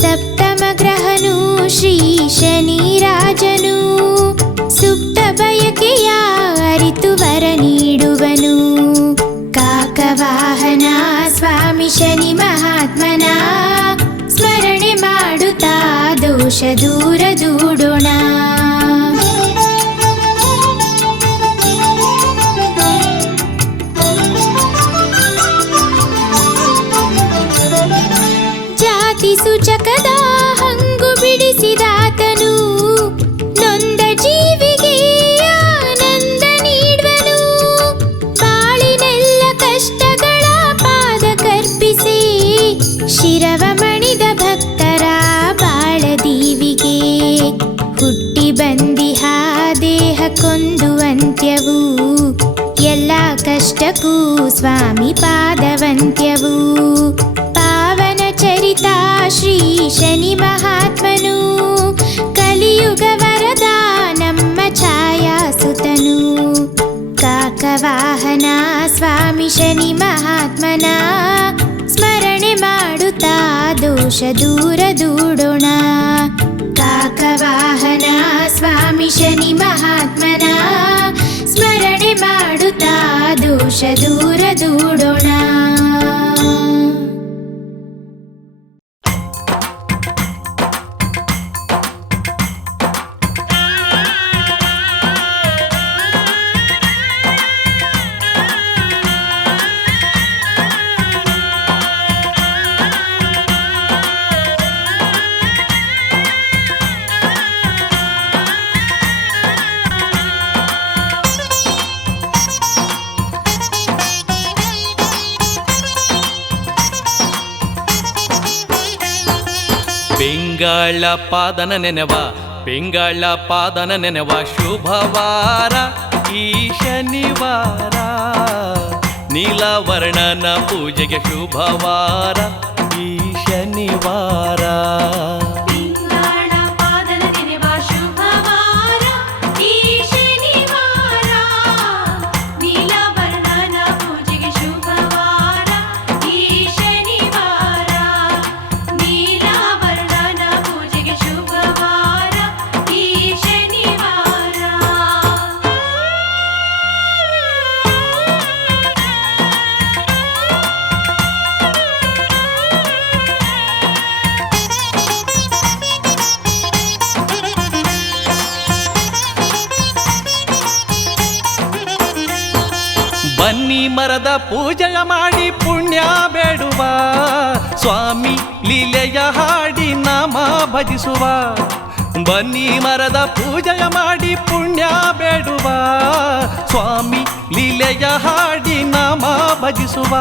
ಸಪ್ತಮ ಗ್ರಹನು ಶ್ರೀ ಶನಿ ರಾಜನು, ಸುಪ್ತ ಬಯಕೆಯ ಅರಿತು ವರ ನೀಡುವನು. ಕಾಕವಾಹನ ಸ್ವಾಮಿ ಶನಿ ಮಹಾತ್ಮನ ಸ್ಮರಣೆ ಮಾಡುತ್ತಾ ದೋಷ ದೂರ ದೂಡೋಣ. ಜಾತಿ ಸೂಚಕದ ಹಂಗು ಬಿಡಿಸಿದಾತನು, ನೊಂದ ಜೀವಿಗೆ ಆನಂದ ನೀಡುವನು. ಬಾಳಿನೆಲ್ಲ ಕಷ್ಟಗಳ ಪಾದ ಕರ್ಪಿಸಿ ಶಿರವ ಮಣಿದ ಭಕ್ತರ ಬಾಳದೀವಿಗೆ. ಹುಟ್ಟಿ ಬಂದಿಹ ದೇಹಕ್ಕೊಂದು ಅಂತ್ಯವು, ಎಲ್ಲ ಕಷ್ಟಕ್ಕೂ ಸ್ವಾಮಿ ಪಾದವಂತ್ಯವು. ಪಾವನ ಚರಿತ ಶ್ರೀ ಶನಿ ಮಹಾತ್ಮನು, ಕಲಿಯುಗ ವರದ ನಮ್ಮ ಛಾಯಾಸುತನು. ಕಾಕವಾಹನ ಸ್ವಾಮಿ ಶನಿ ಮಹಾತ್ಮನ ಸ್ಮರಣೆ ಮಾಡುತ್ತಾ ದೋಷ ದೂರ ದೂಡೋಣ. ಕಾಕವಾಹನ ಸ್ವಾಮಿ ಶನಿ ಮಹಾತ್ಮನ ಸ್ಮರಣೆ ಮಾಡುತ್ತಾ ದೋಷ ದೂರ ದೂಡೋಣ. ಪಿಂಗಳ ಪಾದನ ನೆನೆವ, ಪಿಂಗಳ ಪಾದನ ನೆನೆವ ಶುಭವಾರ ಈ ಶನಿವಾರ. ನೀಲವರ್ಣನ ಪೂಜೆಗೆ ಶುಭವಾರ ಈ ಶನಿವಾರ. ಬನ್ನಿ ಮರದ ಪೂಜೆಯ ಮಾಡಿ ಪುಣ್ಯ ಬೇಡುವ, ಸ್ವಾಮಿ ಲೀಲೆಯ ಹಾಡಿ ನಾಮ ಭಜಿಸುವ. ಬನ್ನಿ ಮರದ ಪೂಜೆಯ ಮಾಡಿ ಪುಣ್ಯ ಬೇಡುವ, ಸ್ವಾಮಿ ಲೀಲೆಯ ಹಾಡಿ ನಾಮ ಭಜಿಸುವ.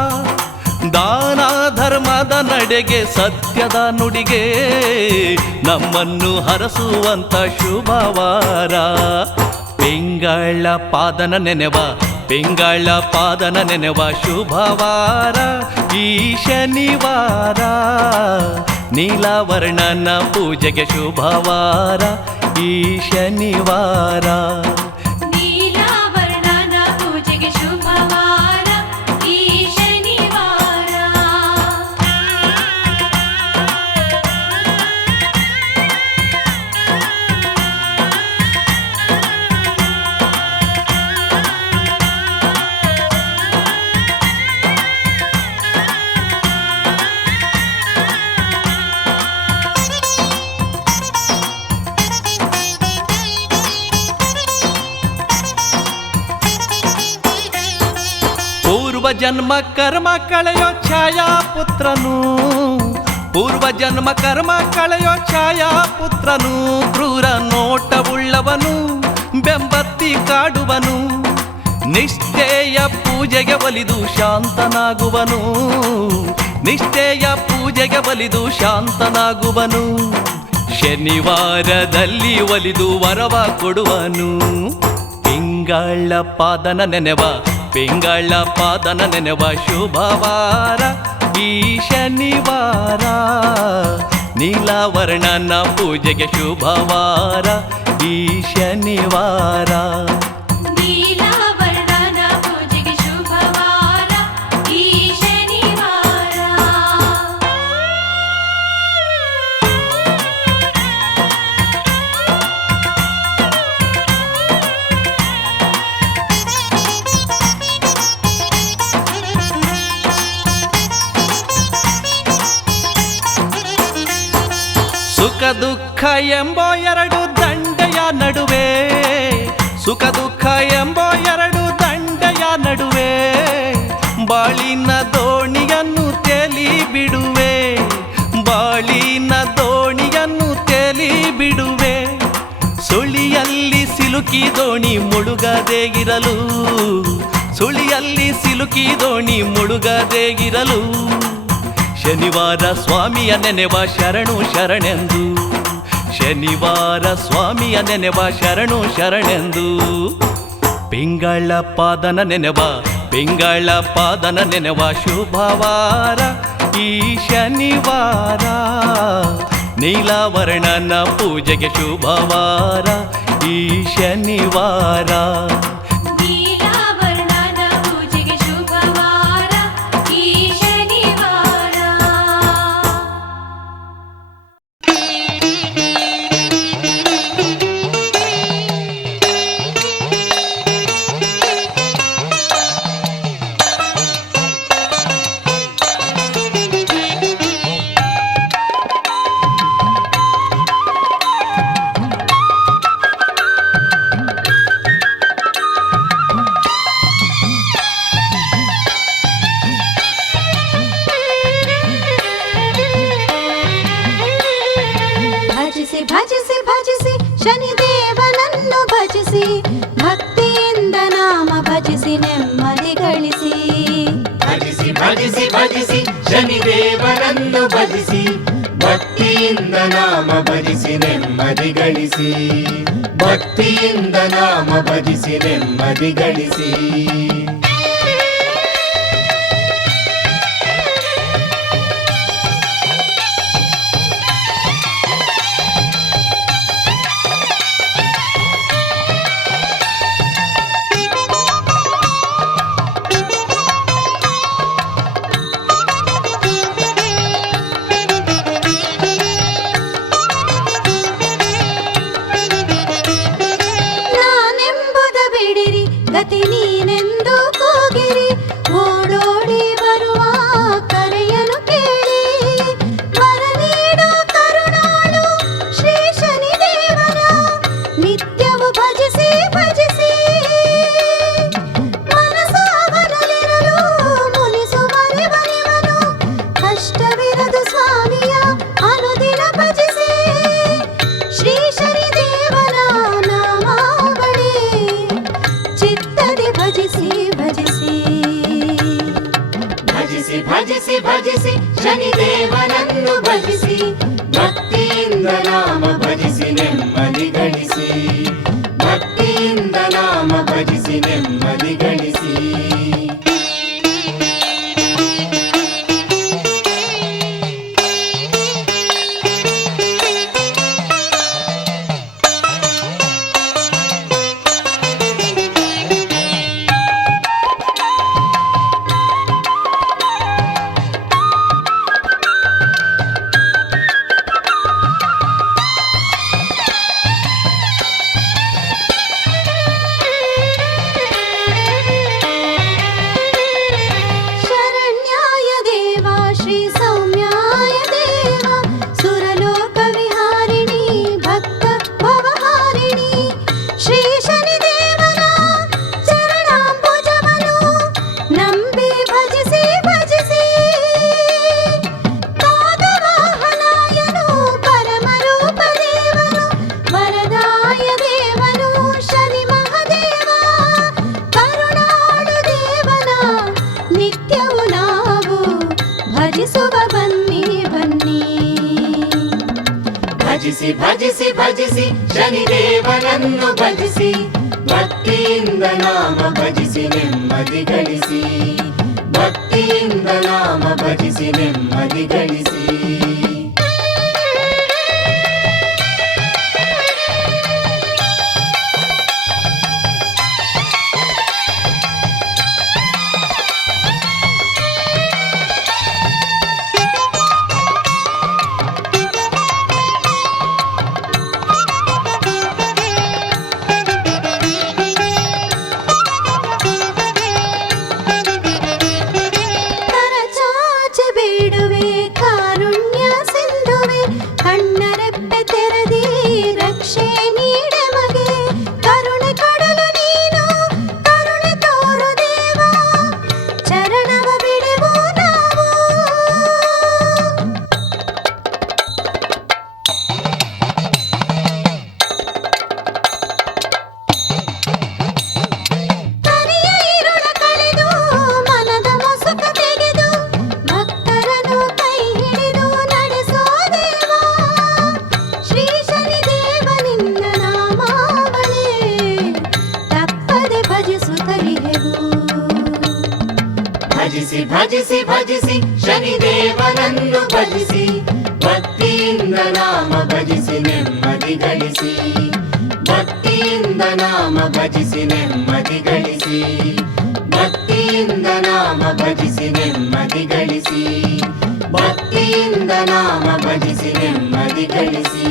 ದಾನ ಧರ್ಮದ ನಡೆಗೆ ಸತ್ಯದ ನುಡಿಗೆ ನಮ್ಮನ್ನು ಹರಸುವಂತ ಶುಭವಾರ. ಪಿಂಗಳ ಪಾದನ ನೆನೆವ, ಪಿಂಗಳ ಪಾದನ ನೆನೆವ ಶುಭವಾರ ಈ ಶನಿವಾರ. ನೀಲವರ್ಣನ ಪೂಜೆಗೆ ಶುಭವಾರ ಈ ಶನಿವಾರ. ನೀಲವರ್ಣನ ಪೂಜೆಗೆ ಶುಭವಾರ ಈ ಶನಿವಾರ. ಪೂರ್ವ ಜನ್ಮ ಕರ್ಮ ಕಳೆಯೋ ಛಾಯಾ ಪುತ್ರನು, ಪೂರ್ವ ಜನ್ಮ ಕರ್ಮ ಕಳೆಯೋ ಛಾಯಾ ಪುತ್ರನು. ಕ್ರೂರ ನೋಟವುಳ್ಳವನು, ಬೆಂಬತ್ತಿ ಕಾಡುವನು, ನಿಷ್ಠೆಯ ಪೂಜೆಗೆ ಒಲಿದು ಶಾಂತನಾಗುವನು. ನಿಷ್ಠೆಯ ಪೂಜೆಗೆ ಒಲಿದು ಶಾಂತನಾಗುವನು. ಶನಿವಾರದಲ್ಲಿ ಒಲಿದು ವರವ ಕೊಡುವನು. ಪಿಂಗಳ ಪಾದನ ನೆನೆವ, ಪಿಂಗಳ ಪಾದನ ನೆನೆವ ಶುಭವಾರ ಈ ಶನಿವಾರ. ನೀಲವರ್ಣನ ಪೂಜೆಗೆ ಶುಭವಾರ ಈ ಶನಿವಾರ. ದುಃಖ ಎಂಬ ಎರಡು ದಂಡೆಯ ನಡುವೆ, ಸುಖ ದುಃಖ ಎಂಬ ಎರಡು ದಂಡೆಯ ನಡುವೆ ಬಾಳಿನ ದೋಣಿಯನ್ನು ತೇಲಿ ಬಿಡುವೆ, ಬಾಳಿನ ದೋಣಿಯನ್ನು ತೇಲಿ ಬಿಡುವೆ. ಸುಳಿಯಲ್ಲಿ ಸಿಲುಕಿ ದೋಣಿ ಮುಳುಗದೇ ಇರಲು, ಸುಳಿಯಲ್ಲಿ ಸಿಲುಕಿ ದೋಣಿ ಮುಳುಗದೇ ಇರಲು ಶನಿವಾರ ಸ್ವಾಮಿಯ ನೆನೆವ ಶರಣು ಶರಣೆಂದು, ಶನಿವಾರ ಸ್ವಾಮಿಯ ನೆನೆವ ಶರಣು ಶರಣೆಂದು. ಪಿಂಗಳ ಪಾದನ ನೆನೆವ, ಪಿಂಗಳ ಪಾದನ ನೆನೆವ ಶುಭವಾರ ಈ ಶನಿವಾರ, ನೀಲವರ್ಣನ ಪೂಜೆಗೆ ಶುಭವಾರ ಈ ಶನಿವಾರ. ನೀಲಾವರ್ಣನ ಪೂಜೆಗೆ ಶುಭವಾರ ಈ ಶನಿವಾರ. ಭಜಿಸಿ ಭಜಿಸಿ ಭಜಿಸಿ ಶನಿದೇವನನ್ನು ಭಜಿಸಿ, ಭಕ್ತಿಯಿಂದ ನಾಮ ಭಜಿಸಿ ನೆಮ್ಮದಿ ಗಳಿಸಿ. ಭಜಿಸಿ ಭಜಿಸಿ ಭಜಿಸಿ ಶನಿದೇವನನ್ನು ಭಜಿಸಿ, ಭಕ್ತಿಯಿಂದ ನಾಮ ಭಜಿಸಿ ನೆಮ್ಮದಿ ಗಳಿಸಿ, ಭಕ್ತಿಯಿಂದ ನಾಮ ಭಜಿಸಿ ನೆಮ್ಮದಿ ಗಳಿಸಿ. ನಾನೆಂಬುದ ಬಿಡಿರಿ ಗತಿ ನೀನೆಂದು ಕೂಗಿರಿ, ಓಡೋಡಿ ಬರುವ ಕರೆಯನು ಕೇಳಿ. ವರ ನೀಡೋ ಕರುಣಾಳು ಶ್ರೀ ಶನಿದೇವನ ನಿತ್ಯವು ಭಜಿಸಿ ಭಜಿಸಿ, ಮನಸಾವನಲಿರಲು ಮುನಿಸುವನೆ ಬನಿವನು, ಕಷ್ಟವಿರದು ಸ್ವಾಮಿಯ ಅನುದಿನ ಭಜಿಸಿ. ಶ್ರೀ ಶನಿದೇವನ ನಾಮಾವಳಿ ಚಿತ್ತದಿ ಭಜಿಸಿ ಭಜಿಸಿ. ಭಜಿಸಿ ಭಜಿಸಿ ಭಜಿಸಿ ಶನಿದೇವನನ್ನು ಭಜಿಸಿ, ಭಕ್ತಿಯಿಂದ ನಾಮ ಭಜಿಸಿ ನೆಮ್ಮದಿ ಗಳಿಸಿ, ಭಕ್ತಿಯಿಂದ ನಾಮ ಭಜಿಸಿ ನೆಮ್ಮದಿ ಗಳಿಸಿ. ಶರಣ್ಯಾಯ ದೇವ ಶ್ರೀ ಸೌಮ್ಯಾಯ ದೇವ, ಸುರಲೋಕ ವಿಹಾರಿಣಿ ಭಕ್ತ ಭವಹಾರಿಣಿ. ಶ್ರೀ ಶನಿದೇವನ ಚರಣಾಂಬುಜವನು ನಂಬಿ ಭಜಿಸಿ ಭಜಿಸಿ, ಕಾಗವಾಹನಾಯನು ಪರಮರೂಪ ದೇವನು, ವರದಾಯ ದೇವನು ಶನಿ ಮಹಾದೇವ. ಕರುಣಾಳು ದೇವನ ನಿತ್ಯವು ನಾವು ಭಜಿಸುವ ಬನ್ನಿ ಬನ್ನಿ. ಭಜಿಸಿ ಭಜಿಸಿ ಭಜಿಸಿ ಶನಿದೇವನನ್ನು ಭಜಿಸಿ, ಭಕ್ತಿಯಿಂದ ನಾಮ ಭಜಿಸಿ ನೆಮ್ಮದಿ ಗಳಿಸಿ, ಭಕ್ತಿಯಿಂದ ನಾಮ ಭಜಿಸಿ ನೆಮ್ಮದಿ ಗಳಿಸಿ. ಕರಚಾಚಿ ಬೇಡುವೆ ಕಾರುಣ್ಯ ಭಜಿಸಿ ಭಜಿಸಿ ಭಜಿಸಿ ಶನಿದೇವನನ್ನು ಭಜಿಸಿ ಭಕ್ತಿಯಿಂದ ನಾಮ ಭಜಿಸಿ ನೆಮ್ಮದಿ ಗಳಿಸಿ ಭಕ್ತಿಯಿಂದ ನಾಮ ಭಜಿಸಿ ನೆಮ್ಮದಿ ಗಳಿಸಿ ಭಕ್ತಿಯಿಂದ ನಾಮ ಭಜಿಸಿ ನೆಮ್ಮದಿ ಗಳಿಸಿ ಭಕ್ತಿಯಿಂದ ನಾಮ ಭಜಿಸಿ ನೆಮ್ಮದಿ ಗಳಿಸಿ.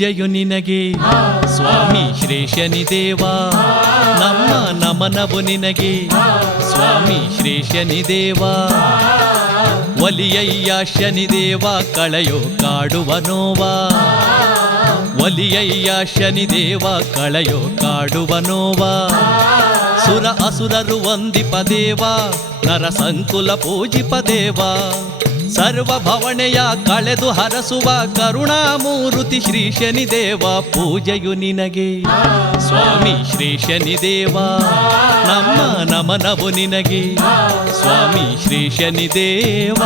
ಪೂಜೆಯು ನಿನಗೆ ಸ್ವಾಮಿ ಶ್ರೀ ಶನಿದೇವ ನಮ್ಮ ನಮನವು ನಿನಗೆ ಸ್ವಾಮಿ ಶ್ರೀ ಶನಿದೇವ ಒಲಿಯಯ್ಯ ಶನಿದೇವ ಕಳೆಯೋ ಕಾಡುವ ನೋವಾ ಒಲಿಯಯ್ಯ ಶನಿದೇವ ಕಳೆಯೋ ಕಾಡುವ ನೋವಾ ಸುರ ಅಸುರರು ವಂದಿಪ ದೇವ ನರ ಸಂಕುಲ ಪೂಜಿಪ ದೇವ ಸರ್ವ ಭವಣೆಯ ಕಳೆದು ಹರಸುವ ಕರುಣಾಮೂರುತಿ ಶ್ರೀ ಶನಿದೇವ ಪೂಜೆಯು ನಿನಗೆ ಸ್ವಾಮಿ ಶ್ರೀ ಶನಿದೇವ ನಮ್ಮ ನಮನವು ನಿನಗೆ ಸ್ವಾಮಿ ಶ್ರೀ ಶನಿದೇವ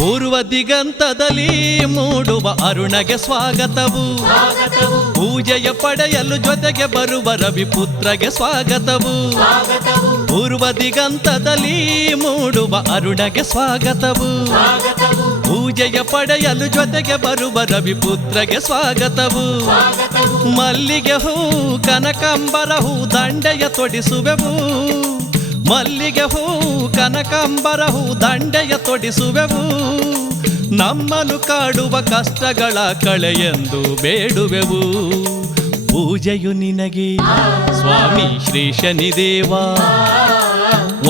ಪೂರ್ವ ದಿಗಂತದಲ್ಲಿ ಮೂಡುವ ಅರುಣಗೆ ಸ್ವಾಗತವು ಪೂಜೆಯ ಪಡೆಯಲು ಜೊತೆಗೆ ಬರುವ ರವಿಪುತ್ರಗೆ ಸ್ವಾಗತವು ಪೂರ್ವ ದಿಗಂತದಲ್ಲಿ ಮೂಡುವ ಅರುಣಗೆ ಸ್ವಾಗತವು ಪೂಜೆಯ ಪಡೆಯಲು ಜೊತೆಗೆ ಬರುವ ರವಿಪುತ್ರಗೆ ಸ್ವಾಗತವು ಮಲ್ಲಿಗೆ ಹೂ ಕನಕಾಂಬರ ಹೂ ದಂಡೆಯ ತೊಡಿಸುವೆವು ಮಲ್ಲಿಗೆ ಹೂ ಕನಕಾಂಬರ ಹೂ ದಂಡೆಯ ತೊಡಿಸುವೆವು ನಮ್ಮನ್ನು ಕಾಡುವ ಕಷ್ಟಗಳ ಕಳೆಯೆಂದು ಬೇಡುವೆವು ಪೂಜೆಯು ನಿನಗೆ ಸ್ವಾಮಿ ಶ್ರೀ ಶನಿದೇವ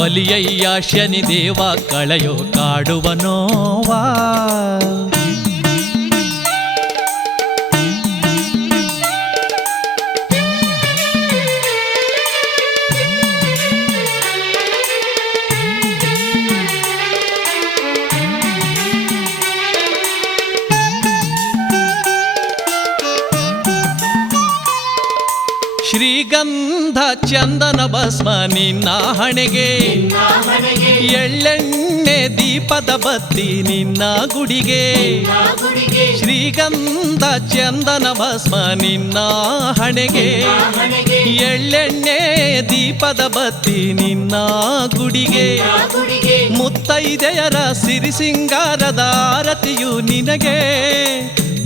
ಒಲಿಯಯ್ಯ ಶನಿದೇವ ಕಳೆಯೋ ಕಾಡುವ ನೋವಾ ಶ್ರೀಗಂಧ ಚಂದನ ಭಸ್ಮ ನಿನ್ನ ಹಣೆಗೆ ಎಳ್ಳೆಣ್ಣೆ ದೀಪದ ಬತ್ತಿ ನಿನ್ನ ಗುಡಿಗೆ ಶ್ರೀಗಂಧ ಚಂದನ ಭಸ್ಮ ನಿನ್ನ ಹಣೆಗೆ ಎಳ್ಳೆಣ್ಣೆ ದೀಪದ ಬತ್ತಿ ನಿನ್ನ ಗುಡಿಗೆ ಮುತ್ತೈದೆಯರ ಸಿರಿ ಸಿಂಗಾರದ ಆರತಿಯು ನಿನಗೆ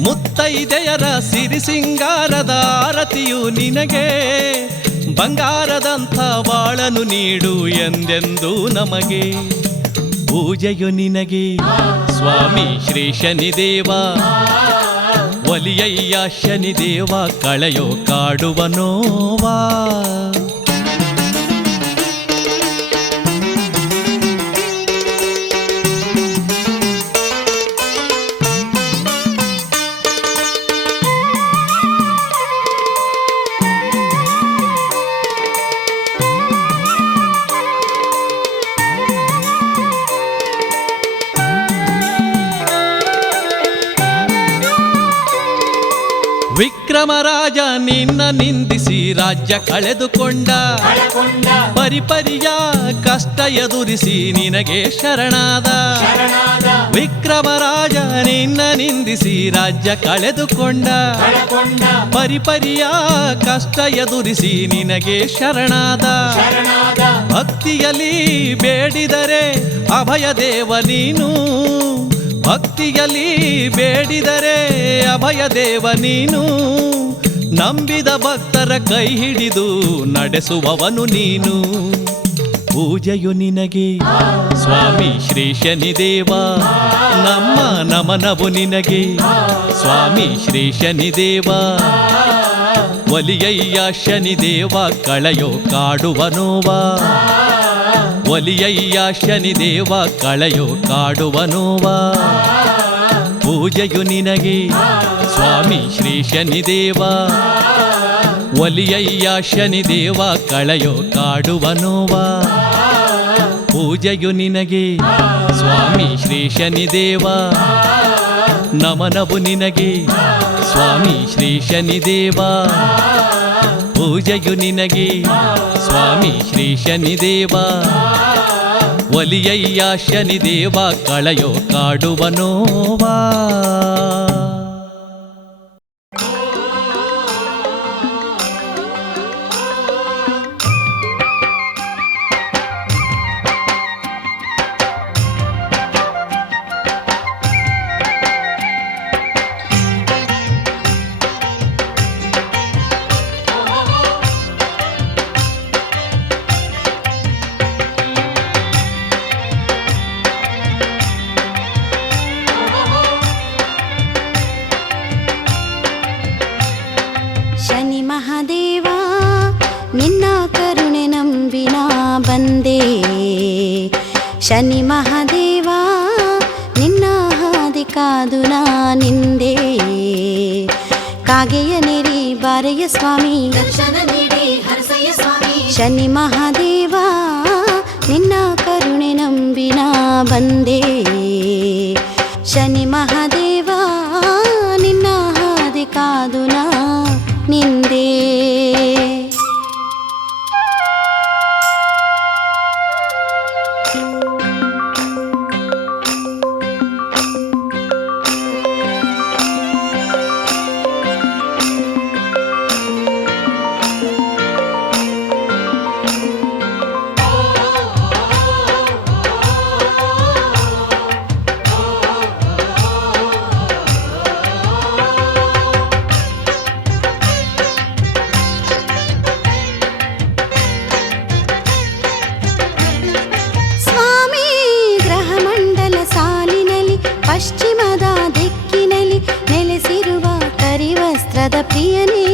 ಮುತ್ತೈದೆಯರ ಸಿರಿ ಸಿಂಗಾರದ ಆರತಿಯು ನಿನಗೆ ಬಂಗಾರದಂಥ ಬಾಳನು ನೀಡು ಎಂದೆಂದು ನಮಗೆ ಪೂಜೆಯು ನಿನಗೆ ಸ್ವಾಮಿ ಶ್ರೀ ಶನಿದೇವ ಒಲಿಯಯ್ಯ ಶನಿದೇವ ಕಳೆಯೋ ಕಾಡುವ ನೋವಾ ವಿಕ್ರಮರಾಜ ನಿನ್ನ ನಿಂದಿಸಿ ರಾಜ್ಯ ಕಳೆದುಕೊಂಡ ಪರಿಪರಿಯ ಕಷ್ಟ ಎದುರಿಸಿ ನಿನಗೆ ಶರಣಾದ ವಿಕ್ರಮರಾಜ ನಿನ್ನ ನಿಂದಿಸಿ ರಾಜ್ಯ ಕಳೆದುಕೊಂಡ ಪರಿಪರಿಯ ಕಷ್ಟ ಎದುರಿಸಿ ನಿನಗೆ ಶರಣಾದ ಭಕ್ತಿಯಲ್ಲಿ ಬೇಡಿದರೆ ಅಭಯ ದೇವ ನೀನು ಭಕ್ತಿಯಲ್ಲಿ ಬೇಡಿದರೆ ಅಭಯ ದೇವ ನೀನು ನಂಬಿದ ಭಕ್ತರ ಕೈ ಹಿಡಿದು ನಡೆಸುವವನು ನೀನು ಪೂಜೆಯು ನಿನಗೆ ಸ್ವಾಮಿ ಶ್ರೀ ಶನಿದೇವ ನಮ್ಮ ನಮನವು ನಿನಗೆ ಸ್ವಾಮಿ ಶ್ರೀ ಶನಿದೇವ ಒಲಿಯಯ್ಯ ಶನಿದೇವ ಕಳೆಯೋ ಕಾಡುವ ನೋವಾ ಒಲಿಯಯ್ಯ ಶನಿದೇವ ಕಳೆಯೋ ಕಾಡುವ ನೋವಾ ಪೂಜೆಯು ನಿನಗೆ ಸ್ವಾಮಿ ಶ್ರೀ ಶನಿದೇವ ಒಲಿಯಯ್ಯ ಶನಿದೇವ ಕಳೆಯೋ ಕಾಡುವ ನೋವಾ ಪೂಜೆಯು ನಿನಗೆ ಸ್ವಾಮಿ ಶ್ರೀ ಶನಿದೇವ ನಮನವು ನಿನಗೆ ಸ್ವಾಮಿ ಶ್ರೀ ಶನಿದೇವ ಪೂಜೆಯು ನಿನಗೆ ಸ್ವಾಮಿ ಶ್ರೀ ಶನಿದೇವ ಒಲಿಯಯ್ಯ ಶನಿದೇವ ಕಳೆಯೋ ಕಾಡುವ ನೋವಾ ನಿನ್ನ ಕರುಣೆ ನಂಬಿನ ಬಂದೆ ಶನಿ ಮಹಾದೇವ ನಿನ್ನ ಹಾದಿ ಕಾದು ನಿಂದೆ ಕಾಗೆಯ ನೆರಿ ಬಾರೆಯ ಸ್ವಾಮಿ ದರ್ಶನ ನೀಡಿ ಹರಸಯ್ಯ ಸ್ವಾಮಿ ಶನಿ ಮಹಾದೇವ ನಿನ್ನ ಕರುಣೆ ನಂಬಿನ ಬಂದೆ ಶನಿ ಮಹಾದೇವ ನಿನ್ನ ಹಾದಿ ಕಾದು ನಿಂದೆ ಪಶ್ಚಿಮದ ದಿಕ್ಕಿನಲ್ಲಿ ನೆಲೆಸಿರುವ ಕರಿವಸ್ತ್ರದ ಪ್ರಿಯನೇ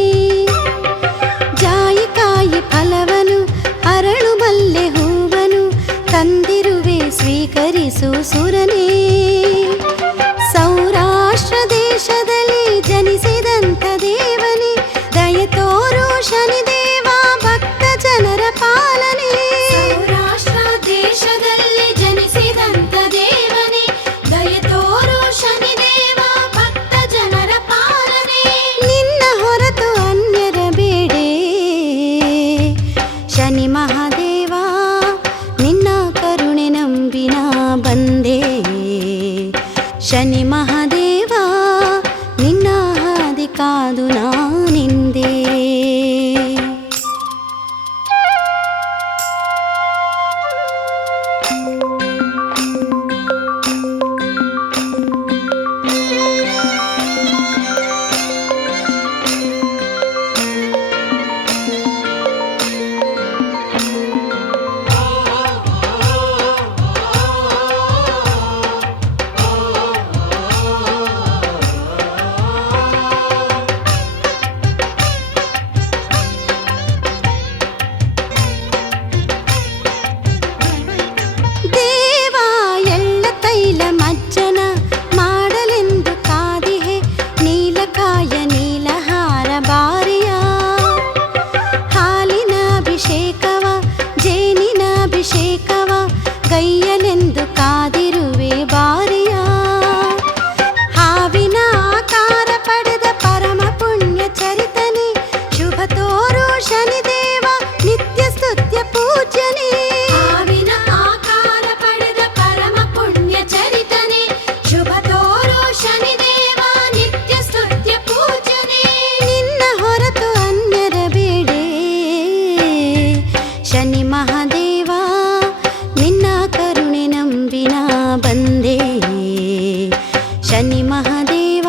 ಜಾಯಿಕಾಯಿ ಫಲವನು ಅರಳು ಮಲ್ಲೆ ಹೂವನು ತಂದಿರುವೆ ಸ್ವೀಕರಿಸು ಸುರನೇ ಸೌರಾಷ್ಟ್ರ ದೇಶದಲ್ಲಿ ಜನಿಸಿದಂಥ ದೇವನೇ ದಯ ತೋರು ಶನಿದೇವ ಭಕ್ತ ಜನರ ಪಾಲನೆ ಸೌರಾಷ್ಟ್ರ ದೇಶದಲ್ಲಿ ಜನಿಸಿದಂತ ದೇವನೇ ದಯ ತೋರು ಶನಿದೇವ ಭಕ್ತ ಜನರ ಪಾಲನೆ ನಿನ್ನ ಹೊರತು ಅನ್ಯರ ಬೇಡೆ ಶನಿ ಮಹಾದೇವ ನಿನ್ನ ಕರುಣೆ ನಂಬಿನ ಬಂದೆ ಶನಿ ಮಹಾದೇವ ನಿನ್ನ ಹಾದಿ ಕಾದು ನಿಂದೆ ಗೈಯಲೆಂದು ಕಾದಿರುವೆ ಬಾರಿಯ ಹಾವಿನ ಆಕಾರ ಪಡೆದ ಪರಮ ಪುಣ್ಯ ಚರಿತನೆ ಶುಭ ತೋರು ಶನಿದೇವ ನಿತ್ಯ ಸ್ತುತ್ಯ ಪೂಜ್ಯನೇ ಹಾವಿನ ಆಕಾರ ಪಡೆದ ಪರಮ ಪುಣ್ಯ ಚರಿತನೆ ಶುಭ ತೋರು ಶನಿದೇವ ನಿತ್ಯ ಸ್ತುತ್ಯ ಪೂಜ್ಯನೇ ನಿನ್ನ ಹೊರತು ಅನ್ಯರ ಬೇಡೆ ಶನಿ ಮಹಾದೇವ ನಿನ್ನ ಕರುಣೆ ನಂಬಿನ ಬಂದೆ ಶನಿ ಮಹಾದೇವ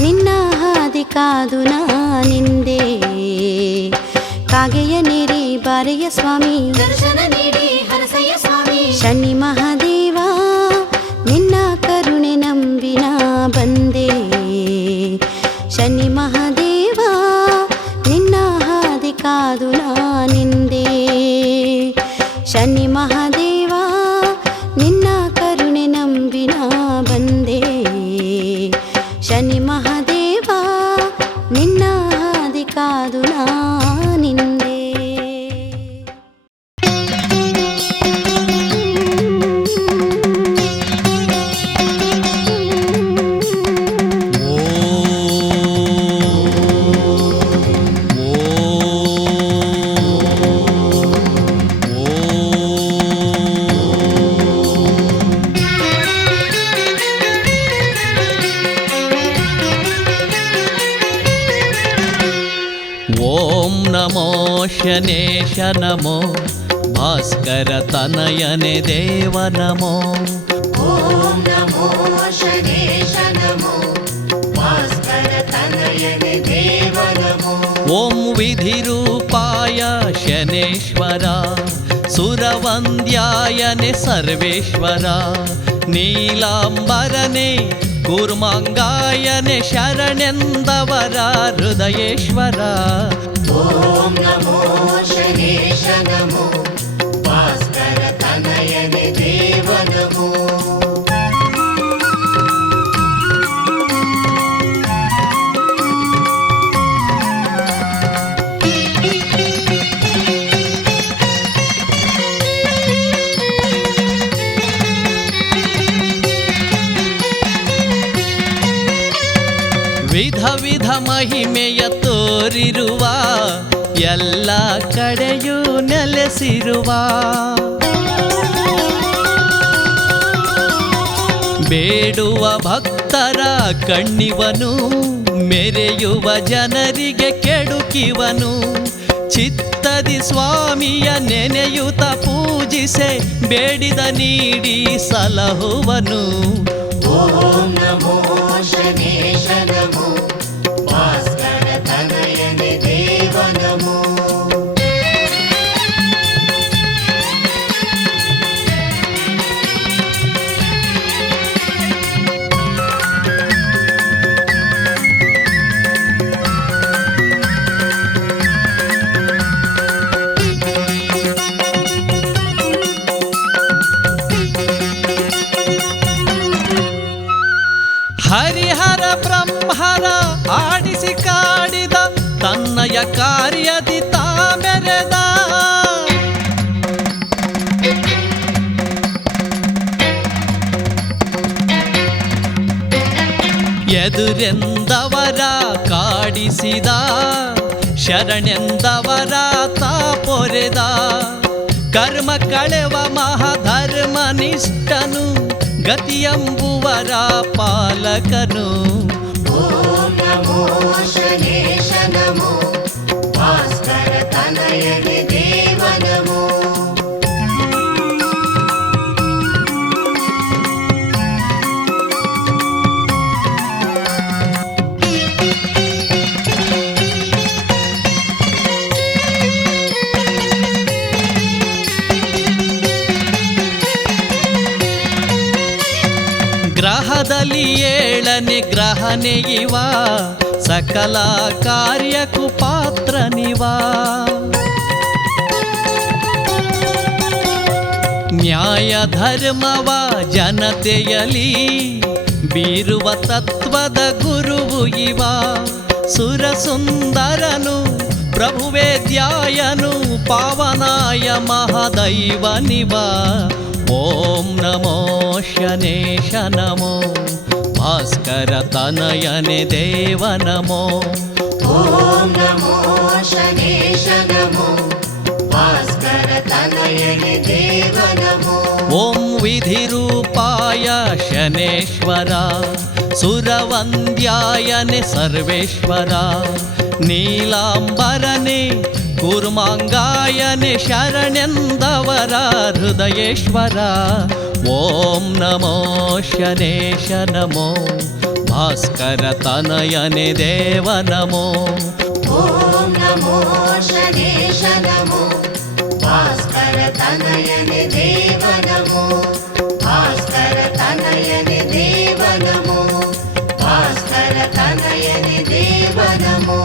ನಿನ್ನ ಹಾದಿ ಕಾದು ನಿಂದೆ ಕಾಗೆಯ ನೆರಿ ಬಾರೆಯ ಸ್ವಾಮಿ ದರ್ಶನ ನೀಡಿ ಹರಸಯ್ಯ ಸ್ವಾಮಿ ಶನಿ ಮಹಾದೇವ ನಿನ್ನ ಕರುಣೆ ನಂಬಿನ ಬಂದೆ ಶನಿ ಮಹಾದೇವ ನಿನ್ನ ಹಾದಿ ಕಾದು ನಿಂದೆ ಶನಿ ಮಹಾದೇವ ನಿನ್ನ ಕರುಣೆ ನಂಬಿನ ಬಂದೆ ಶನಿ ಮಹಾದೇವ ನಿನ್ನ ಹಾದಿ ಕಾದು ನಿಂದೆ ಓಂ ನಮೋ ಶನೇಶ ನಮೋ ಭಾಸ್ಕರ ತನಯನೆ ದೇವ ನಮೋ ಓಂ ನಮೋ ಶನೇಶ ನಮೋ ಭಾಸ್ಕರ ತನಯನೆ ದೇವ ನಮೋ ಓಂ ವಿಧಿರೂಪಾಯ ಶನೇಶ್ವರ ಸುರವಂದ್ಯಾಯನೆ ಸರ್ವೇಶ್ವರ ನೀಲಾಂಬರನೆ ಕೂರ್ಮಾಂಗಾಯನೆ ಶರಣೆಂದವರ ಹೃದಯೇಶ್ವರ. ಓಂ ನಮೋ ಶನೇಶ ನಮೋ ಭಾಸ್ಕರ ತನಯನೆ ದೇವ ನಮೋ. ವಿಧ ವಿಧ ಮಹಿಮೆಯ ತೋರಿರುವ ಎಲ್ಲ ಕಡೆಯೂ ನೆಲೆಸಿರುವ ಬೇಡುವ ಭಕ್ತರ ಕಣ್ಣಿವನು ಮೆರೆಯುವ ಜನರಿಗೆ ಕೆಡುಕಿವನು. ಚಿತ್ತದಿ ಸ್ವಾಮಿಯ ನೆನೆಯುತ್ತ ಪೂಜಿಸೆ ಬೇಡಿದ ನೀಡಿ ಸಲಹುವನು. ಓಂ ನಮೋ ಶನೇಶ ನಮೋ ಭಾಸ್ಕರ ತನಯನೆ ದೇವ ನಮೋ. ಹರಿಹರ ಬ್ರಹ್ಮರ ಆಡಿಸಿ ಕಾಡಿದ ತನ್ನಯ ಕಾರ್ಯದಿ ತಾಮೆರೆದ. ಎದುರೆಂದವರ ಕಾಡಿಸಿದ ಶರಣೆಂದವರ ತಾಪೊರೆದ. ಕರ್ಮ ಕಳೆವ ಮಹಾಧರ್ಮನಿಷ್ಠನು ಗತಿಯಂಬುವರ ಪಾಲಕನು. ಓಂ ನಮೋ ಶನೇಶ ನಮೋ ಭಾಸ್ಕರ ತನಯನೆ ದೇವ ನಮೋ. ಗ್ರಹದಲ್ಲಿ ಏಳನೆ ಗ್ರಹನೇ ಇವ ಸಕಲ ಕಾರ್ಯಕ್ಕೂ ಪಾತ್ರನಿವ. ನ್ಯಾಯ ಧರ್ಮವ ಜನತೆಯಲಿ ಬೀರುವ ತತ್ವದ ಗುರುವು ಇವ. ಸುರಸುಂದರನು ಪ್ರಭುವೇದ್ಯಾಯನು ಪಾವನಾಯ ಮಹಾದೈವನಿವ. ಓಂ ನಮೋ ಶನೇಶ ನಮೋ ಭಾಸ್ಕರ ತನಯನೆ ದೇವ ನಮೋ. ಓಂ ನಮೋ ಶನೇಶ ನಮೋ ಭಾಸ್ಕರ ತನಯನೆ ದೇವ ನಮೋ. ಓಂ ವಿಧಿರೂಪಾಯ ಶನೇಶ್ವರ ಸುರವಂದ್ಯಾಯನೆ ಸರ್ವೇಶ್ವರ. ನೀಲಾಂಬರನೆ ಕೂರ್ಮಾಂಗಾಯನೆ ಶರಣೆಂದವರ ಹೃದಯೇಶ್ವರ. ಓಂ ನಮೋ ಶನೇಶ ನಮೋ ಭಾಸ್ಕರ ತನಯನೆ ದೇವ ನಮೋ. ಓಂ ನಮೋ ಶನೇಶ ನಮೋ ಭಾಸ್ಕರ ತನಯನೆ ದೇವ ನಮೋ. ಭಾಸ್ಕರ ತನಯನೆ ದೇವ ನಮೋ. ಭಾಸ್ಕರ ತನಯನೆ ದೇವ ನಮೋ.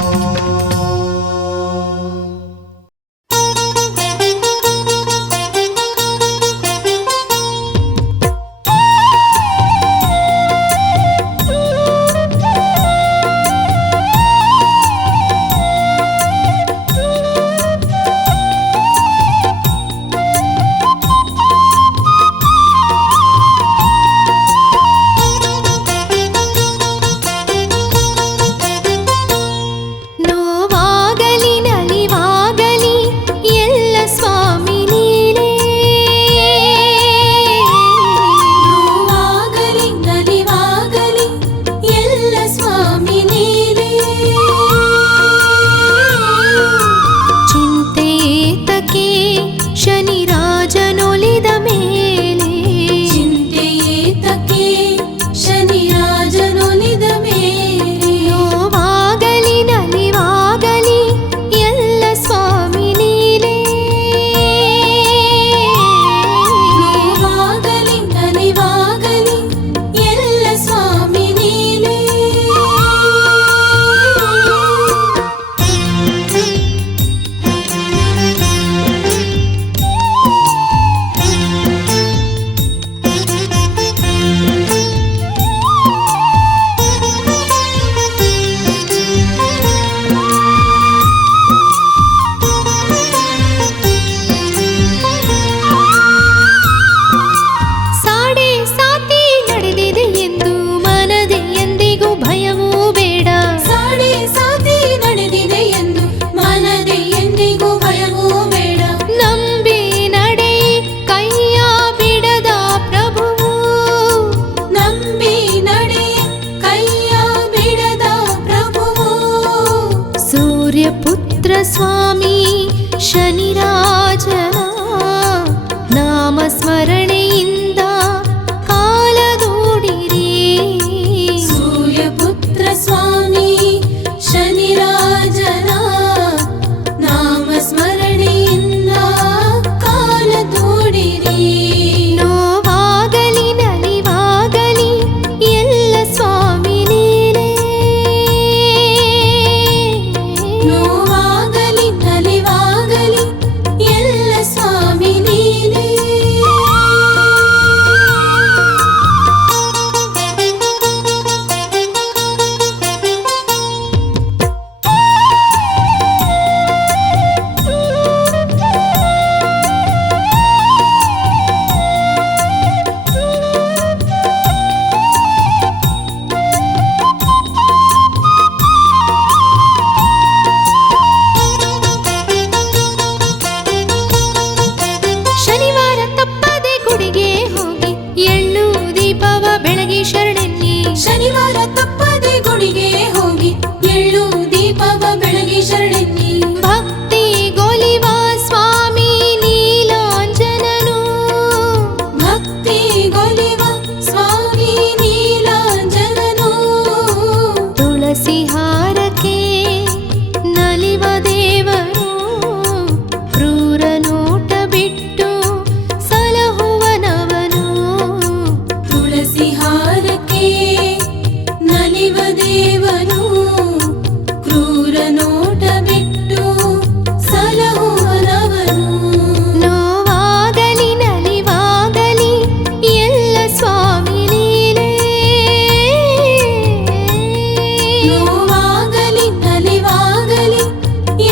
ನೋವಾಗಲಿ ನಲಿವಾಗಲಿ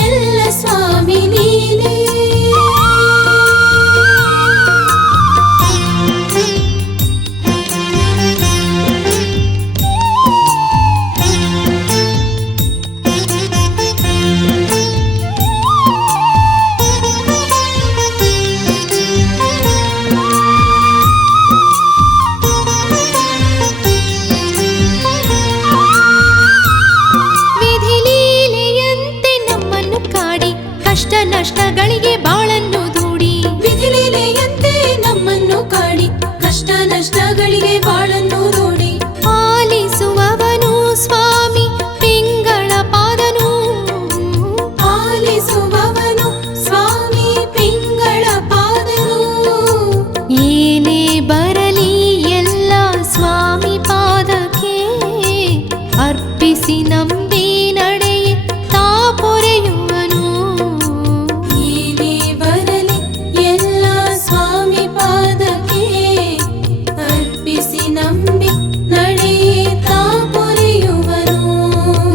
ಎಲ್ಲ ಸ್ವಾಮಿ ಲೀಲೆ. ಕಷ್ಟ ನಷ್ಟಗಳಿಗೆ ಬಾಳನ್ನು ದೂಡಿ ವಿಧಿಲೀಲೆಯಂತೆ ನಮ್ಮನ್ನು ಕಾಡಿ ಕಷ್ಟ ನಷ್ಟಗಳಿಗೆ ಬಾಳನ್ನು ದೂಡಿ ಆಲಿಸುವವನು ಸ್ವಾಮಿ ಪಿಂಗಳ ಪಾದನು ಆಲಿಸುವವನು ಸ್ವಾಮಿ ಪಿಂಗಳ ಪಾದನು. ಏನೇ ಬರಲಿ ಎಲ್ಲ ಸ್ವಾಮಿ ಪಾದಕ್ಕೆ ಅರ್ಪಿಸಿ ನಂಬಿ ನಡೆಯೇ ತಾ ಪೊರೆಯುವನು. ಏನೇ ಬರಲಿ ಎಲ್ಲ ಸ್ವಾಮಿ ಪಾದಕ್ಕೆ ಅರ್ಪಿಸಿ ನಂಬಿ ನಡೆಯೇ ತಾ ಪೊರೆಯುವನು.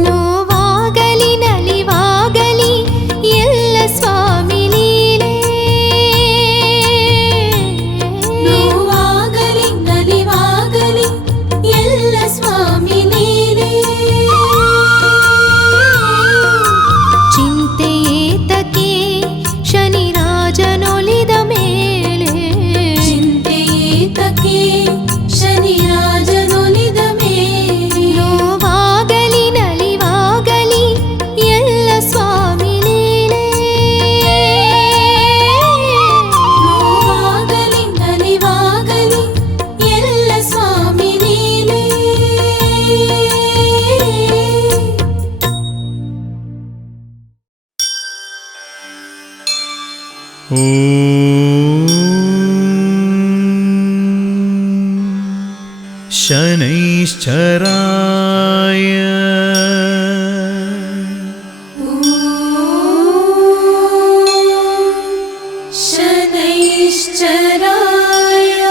ನೋವಾಗಲಿ ನಲಿವಾಗಲಿ ಎಲ್ಲ ಸ್ವಾಮಿ ಲೀಲೆ. ನೋವಾಗಲಿ ನಲಿವಾಗಲಿ ಎಲ್ಲ ಸ್ವಾಮಿ ಲೀಲೆ. ಚಿಂತೆಯೇತಕ್ಕೆ ಶನಿರಾಜನೊಲಿದ ಮೇಲೆ ಚಿಂತೆಯೇತಕ್ಕೆ ಶನಿರಾಜನೊಲಿದ ಮೇಲೆ. ನೋವಾಗಲಿ ನಲಿವಾಗಲಿ ಎಲ್ಲ ಸ್ವಾಮಿ ಲೀಲೆ. ನೋವಾಗಲಿ ನಲಿವಾಗಲಿ ಎಲ್ಲ ಸ್ವಾಮಿ ಲೀಲೆ. ಶನೈಶ್ಚರಾಯ ಶನೈಶ್ಚರಾಯ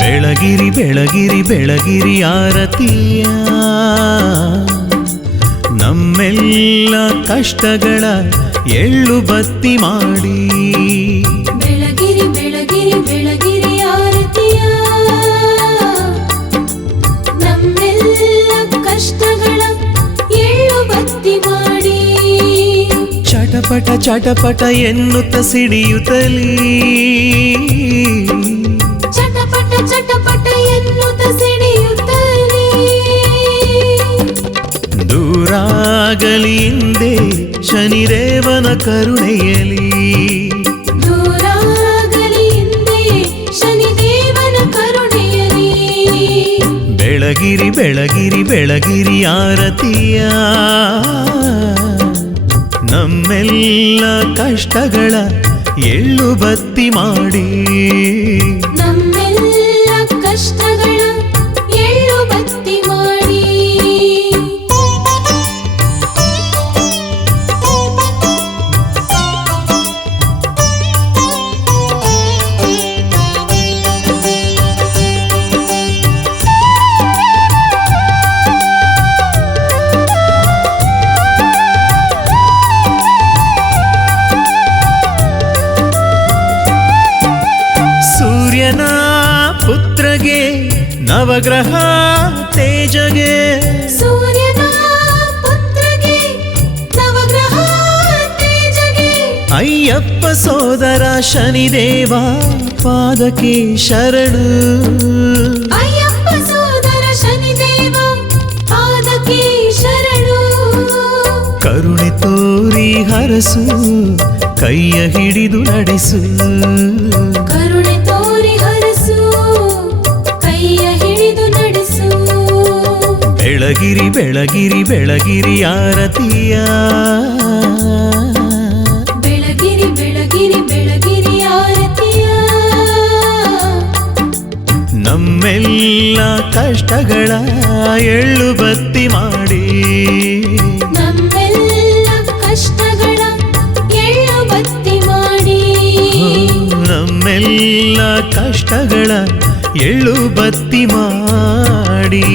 ಬೆಳಗಿರಿ ಬೆಳಗಿರಿ ಬೆಳಗಿರಿ ಆರತಿಯ ನಮ್ಮೆಲ್ಲ ಕಷ್ಟಗಳ ಎಳ್ಳು ಬತ್ತಿ ಮಾಡಿ. ಬೆಳಗಿರಿ ಬೆಳಗಿರಿ ಬೆಳಗಿರಿ ಆರತಿಯ ನಮ್ಮೆಲ್ಲ ಕಷ್ಟಗಳ ಎಳ್ಳು ಬತ್ತಿ ಮಾಡಿ. ಚಟಪಟ ಚಟಪಟ ಎನ್ನುತ್ತ ಸಿಡಿಯುತ್ತಲೀ ಚಟಪಟ ಚಟಪಟ ಎನ್ನುತ್ತ ಸಿಡಿಯುತ್ತಲೇ ದೂರಾಗಲಿ ಹಿಂದೆ ಶನಿದೇವನ ಕರುಣೆಯಲಿ. ದೂರಾಗಲಿ ಹಿಂದೆ ಶನಿದೇವನ ಕರುಣೆಯಲಿ. ಬೆಳಗಿರಿ ಬೆಳಗಿರಿ ಬೆಳಗಿರಿ ಆರತಿಯ ನಮ್ಮೆಲ್ಲ ಕಷ್ಟಗಳ ಎಳ್ಳು ಬತ್ತಿ ಮಾಡಿ. ನಮ್ಮೆಲ್ಲ ಕಷ್ಟಗಳ ಎಳ್ಳು ಬತ್ತಿ ಮಾಡಿ. ಸೂರ್ಯನ ಪುತ್ರಗೆ ನವಗ್ರಹ ತೇಜಗೆ. ಸೂರ್ಯನ ಪುತ್ರಗೆ ನವಗ್ರಹ ತೇಜಗೆ. ಅಯ್ಯಪ್ಪ ಸೋದರ ಶನಿದೇವ ಪಾದಕ್ಕೆ ಶರಣು. ಅಯ್ಯಪ್ಪ ಸೋದರ ಶನಿದೇವ ಪಾದಕ್ಕೆ ಶರಣು. ಕರುಣೆ ತೋರಿ ಹರಸು ಕೈಯ ಹಿಡಿದು ನಡೆಸು. ಕರುಣೆ ತೋರಿ ಹರಸು ಕೈಯ ಹಿಡಿದು ಬೆಳಗಿರಿ ಬೆಳಗಿರಿ ಬೆಳಗಿರಿ ಆರತಿಯ ಬೆಳಗಿರಿ ಬೆಳಗಿರಿ ಬೆಳಗಿರಿ ಆರತಿಯ ನಮ್ಮೆಲ್ಲ ಕಷ್ಟಗಳ ಎಳ್ಳು ಬತ್ತಿ ಮಾಡಿ ನಮ್ಮೆಲ್ಲ ಕಷ್ಟಗಳ ಎಳ್ಳು ಬತ್ತಿ ಮಾಡಿ ನಮ್ಮೆಲ್ಲ ಕಷ್ಟಗಳ ಎಳ್ಳು ಬತ್ತಿ ಮಾಡಿ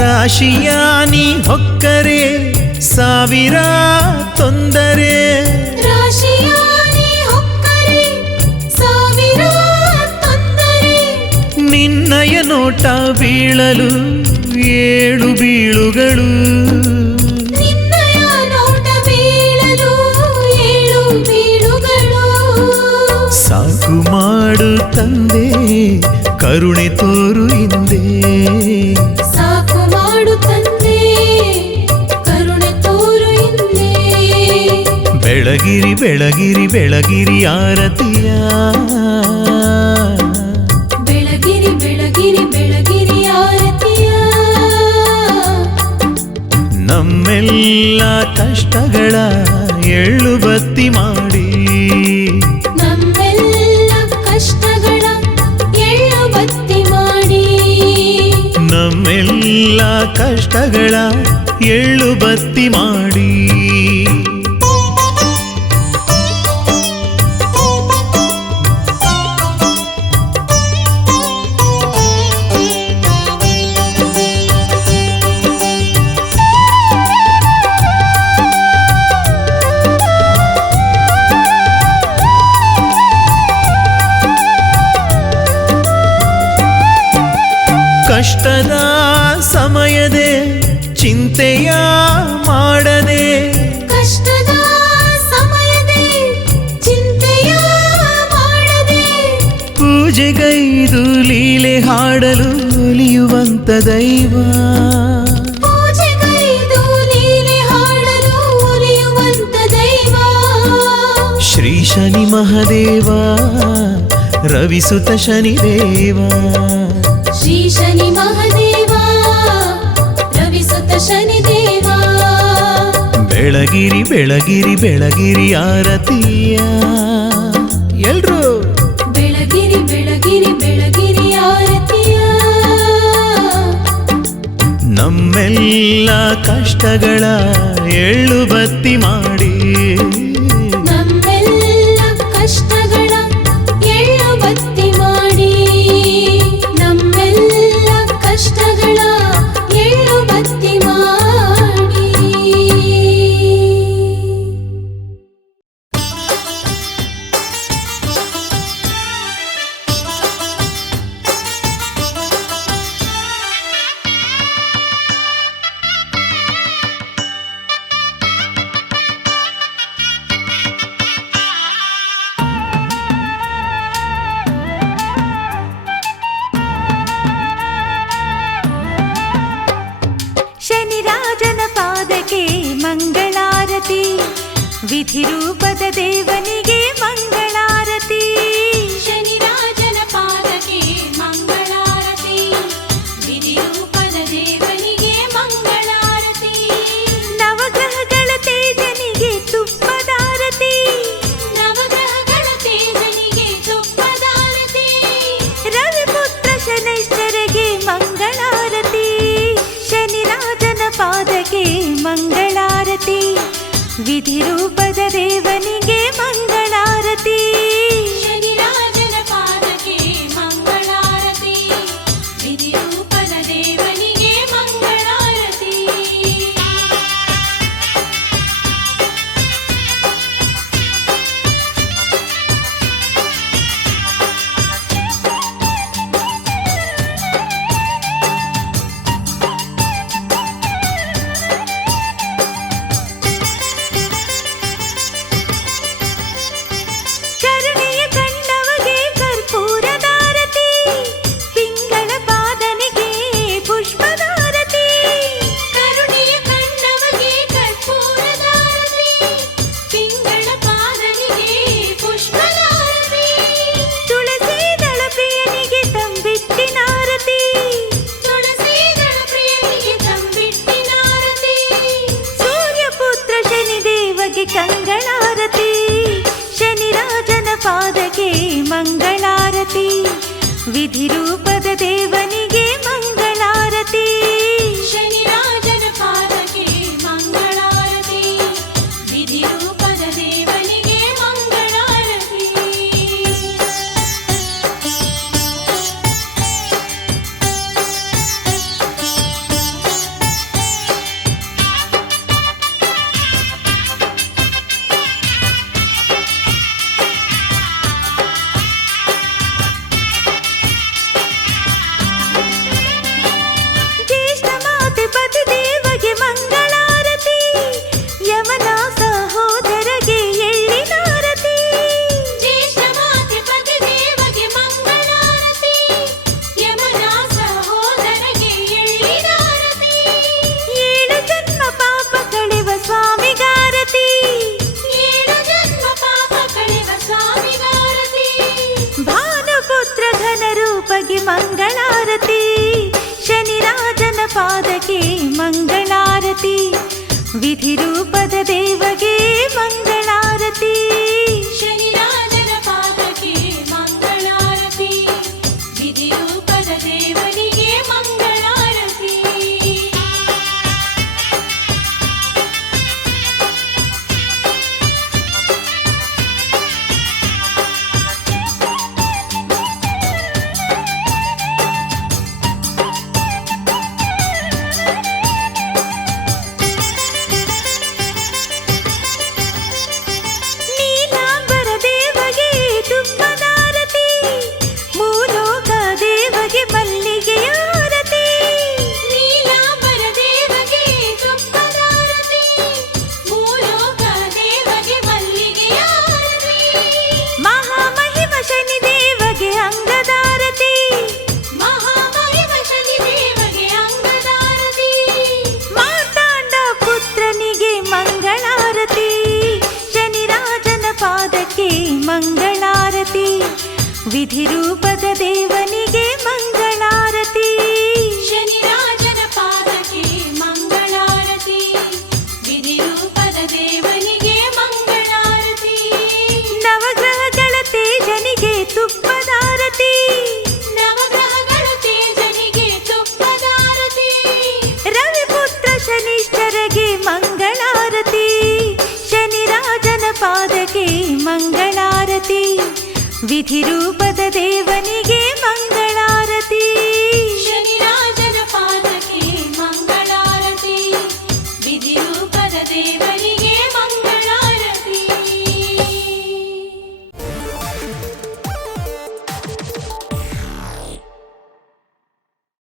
ರಾಶಿಯಾನಿ ಹೊಕ್ಕರೆ ಸಾವಿರ ತೊಂದರೆ ರಾಶಿಯಾನಿ ಹೊಕ್ಕರೆ ಸಾವಿರ ತೊಂದರೆ ನಿನ್ನಯ ನೋಟ ಬೀಳಲು ಏಳು ಬೀಳುಗಳು ನಿನ್ನಯ ನೋಟ ಬೀಳಲು ಏಳು ಬೀಳುಗಳು ಸಾಕು ಮಾಡು ತಂದೆ ಕರುಣೆ ತೋರು ಹಿಂದೆ ಸಾಕು ಮಾಡು ತಂದೆ ಕರುಣೆ ತೋರು ಹಿಂದೆ ಬೆಳಗಿರಿ ಬೆಳಗಿರಿ ಬೆಳಗಿರಿ ಆರತಿಯ ಬೆಳಗಿರಿ ಬೆಳಗಿರಿ ಬೆಳಗಿರಿ ಆರತಿಯ ನಮ್ಮೆಲ್ಲ ಕಷ್ಟಗಳ ಎಳ್ಳು ಬತ್ತಿ ಮಾಡಿ ನಮ್ಮೆಲ್ಲ ಕಷ್ಟಗಳ ಎಳ್ಳು ಬತ್ತಿ ಮಾಡಿ ನಮ್ಮೆಲ್ಲ ಕಷ್ಟಗಳ ಎಳ್ಳು ಬತ್ತಿ ಮಾಡಿ ಕಷ್ಟದ ಸಮಯದೇ ಚಿಂತೆಯ ಮಾಡದೆ ಕಷ್ಟದ ಸಮಯದೇ ಚಿಂತೆಯ ಮಾಡದೆ ಪೂಜೆಗೈದು ಲೀಲೆ ಹಾಡಲು ಒಲಿಯುವಂತ ದೈವ ಪೂಜೆಗೈದು ಲೀಲೆ ಹಾಡಲು ಒಲಿಯುವಂತ ದೈವ ಶ್ರೀ ಶನಿ ಮಹಾದೇವ ರವಿಸುತ ಶನಿದೇವ ಶ್ರೀ ಶನಿ ಮಹಾದೇವ ರವಿಸುತ ಶನಿದೇವ ಬೆಳಗಿರಿ ಬೆಳಗಿರಿ ಬೆಳಗಿರಿ ಆರತಿಯ ಎಲ್ರು ಬೆಳಗಿರಿ ಬೆಳಗಿರಿ ಬೆಳಗಿರಿ ಆರತಿಯ ನಮ್ಮೆಲ್ಲ ಕಷ್ಟಗಳ ಎಳ್ಳು ಬತ್ತಿ ಮಾಡಿ ನಮ್ಮೆಲ್ಲ ಕಷ್ಟಗಳ ಎಳ್ಳು ಬತ್ತಿ ಮಾಡಿ ನಮ್ಮೆಲ್ಲ ಕಷ್ಟಗಳ ಎಳ್ಳು ಬತ್ತಿ ಮಾಡಿ ಶನಿರಾಜನ ಪಾದಕ್ಕೆ ಮಂಗಳಾರತಿ ವಿಧಿರೂಪದ ದೇವನಿಗೆ ಮಂಗಳಾರತಿ ಶನಿರಾಜನ ಪಾದಕ್ಕೆ ಮಂಗಳಾರತಿ ವಿಧಿರೂಪದ ದೇವನಿಗೆ ಮಂಗಳಾರತಿ ನವಗ್ರಹಗಳ ತೇಜನಿಗೆ ತುಪ್ಪದಾರತಿ ನವಗ್ರಹಗಳ ತೇಜನಿಗೆ ತುಪ್ಪದಾರತಿ ರವಿಪುತ್ರ ಶನೈಶ್ಚರಗೆ ಮಂಗಳಾರತಿ ಶನಿರಾಜನ ಪಾದಕ್ಕೆ ಮಂಗಳಾರತಿ ವಿಧಿರೂಪದ ದೇವನಿಗೆ ಮಂಗಳಾರತಿ ವಿಧಿರೂಪದ ದೇವನಿಗೆ ಮಂಗಳಾರತಿ. ಶನಿರಾಜನ ಪಾದಕ್ಕೆ ಮಂಗಳಾರತಿ. ವಿಧಿರೂಪದ ದೇವನಿಗೆ ಮಂಗಳಾರತಿ. ಜ್ಯೇಷ್ಠ ಮಾತೆ ಪತಿ ದೇವಗೆ ಮಂಗಳಾರತಿ. ಯಮನ ಸಹೋದರಗೆ ಎಳ್ಳಿನಾರತಿ. ಜ್ಯೇಷ್ಠ ಮಾತೆ ಪತಿ ದೇವಗೆ ಮಂಗಳಾರತಿ. ಯಮನ ಸಹೋದರಗೆ ಎಳ್ಳಿನಾರತಿ. 7 ಜನ್ಮ ಪಾಪ ಕಳೆವ ಸ್ವಾಮಿಗಾರತಿ. 7 ಜನ್ಮ ಪಾಪ ಕಳೆವ ಸ್ವಾಮಿಗಾರತಿ. ಭಾನುಪುತ್ರ ಘನ ರೂಪಗೆ ಮಂಗಳಾರತಿ. ಶನಿರಾಜನ ಪಾದಕ್ಕೆ ಮಂಗಳಾರತಿ. ವಿಧಿರೂಪದ ದೇವಗೆ ಮಂಗಳಾರತಿ. ಶನಿರಾಜನ ಪಾದಕ್ಕೆ ಮಂಗಳಾರತಿ. ವಿಧಿರೂಪದ ದೇವನಿಗೆ ಮಂಗಳಾರತಿ. ನೀಲಾಂಬರ ದೇವಗೆ ತುಪ್ಪದಾರತಿ. ಭೂಲೋಕ ದೇವಗೆ ಮಲ್ಲಿಗೆಯಾರತಿ. ನೀಲಾಂಬರ ದೇವಗೆ ತುಪ್ಪದಾರತಿ. ಭೂಲೋಕ ದೇವಗೆ ಮಲ್ಲಿಗೆಯಾರತಿ. ಮಹಾಮಹಿಮ ಶನಿ ದೇವಗೆ ಅಂಗದಾರತಿ. ಮಹಾಮಹಿಮ ಶನಿ ದೇವಗೆ ಅಂಗದಾರತಿ. ಮಾರ್ತಾಂಡ ಪುತ್ರನಿಗೆ ಮಂಗಳಾರತಿ. ಶನಿರಾಜನ ಪಾದಕ್ಕೆ ಮಂಗಳಾರತಿ. ವಿಧಿರೂಪದ ದೇವನಿಗೆ ಮಂಗಳಾರತಿ. ಶನಿರಾಜನ ಪಾದಕ್ಕೆ ಮಂಗಳಾರತಿ. ವಿಧಿರೂಪದ ದೇವನಿಗೆ ಮಂಗಳಾರತಿ. ನವಗ್ರಹಗಳ ತೇಜನಿಗೆ ತುಪ್ಪದಾರತಿ. ನವಗ್ರಹಗಳ ತೇಜನಿಗೆ ತುಪ್ಪದಾರತಿ. ರವಿಪುತ್ರ ಶನಿಶ್ಚರಗೆ ಮಂಗಳಾರತಿ. ಶನಿರಾಜನ ಪಾದಕ್ಕೆ ಮಂಗಳಾರತಿ. ವಿಧಿರೂಪದ ದೇವನಿಗೆ ಮಂಗಳಾರತಿ.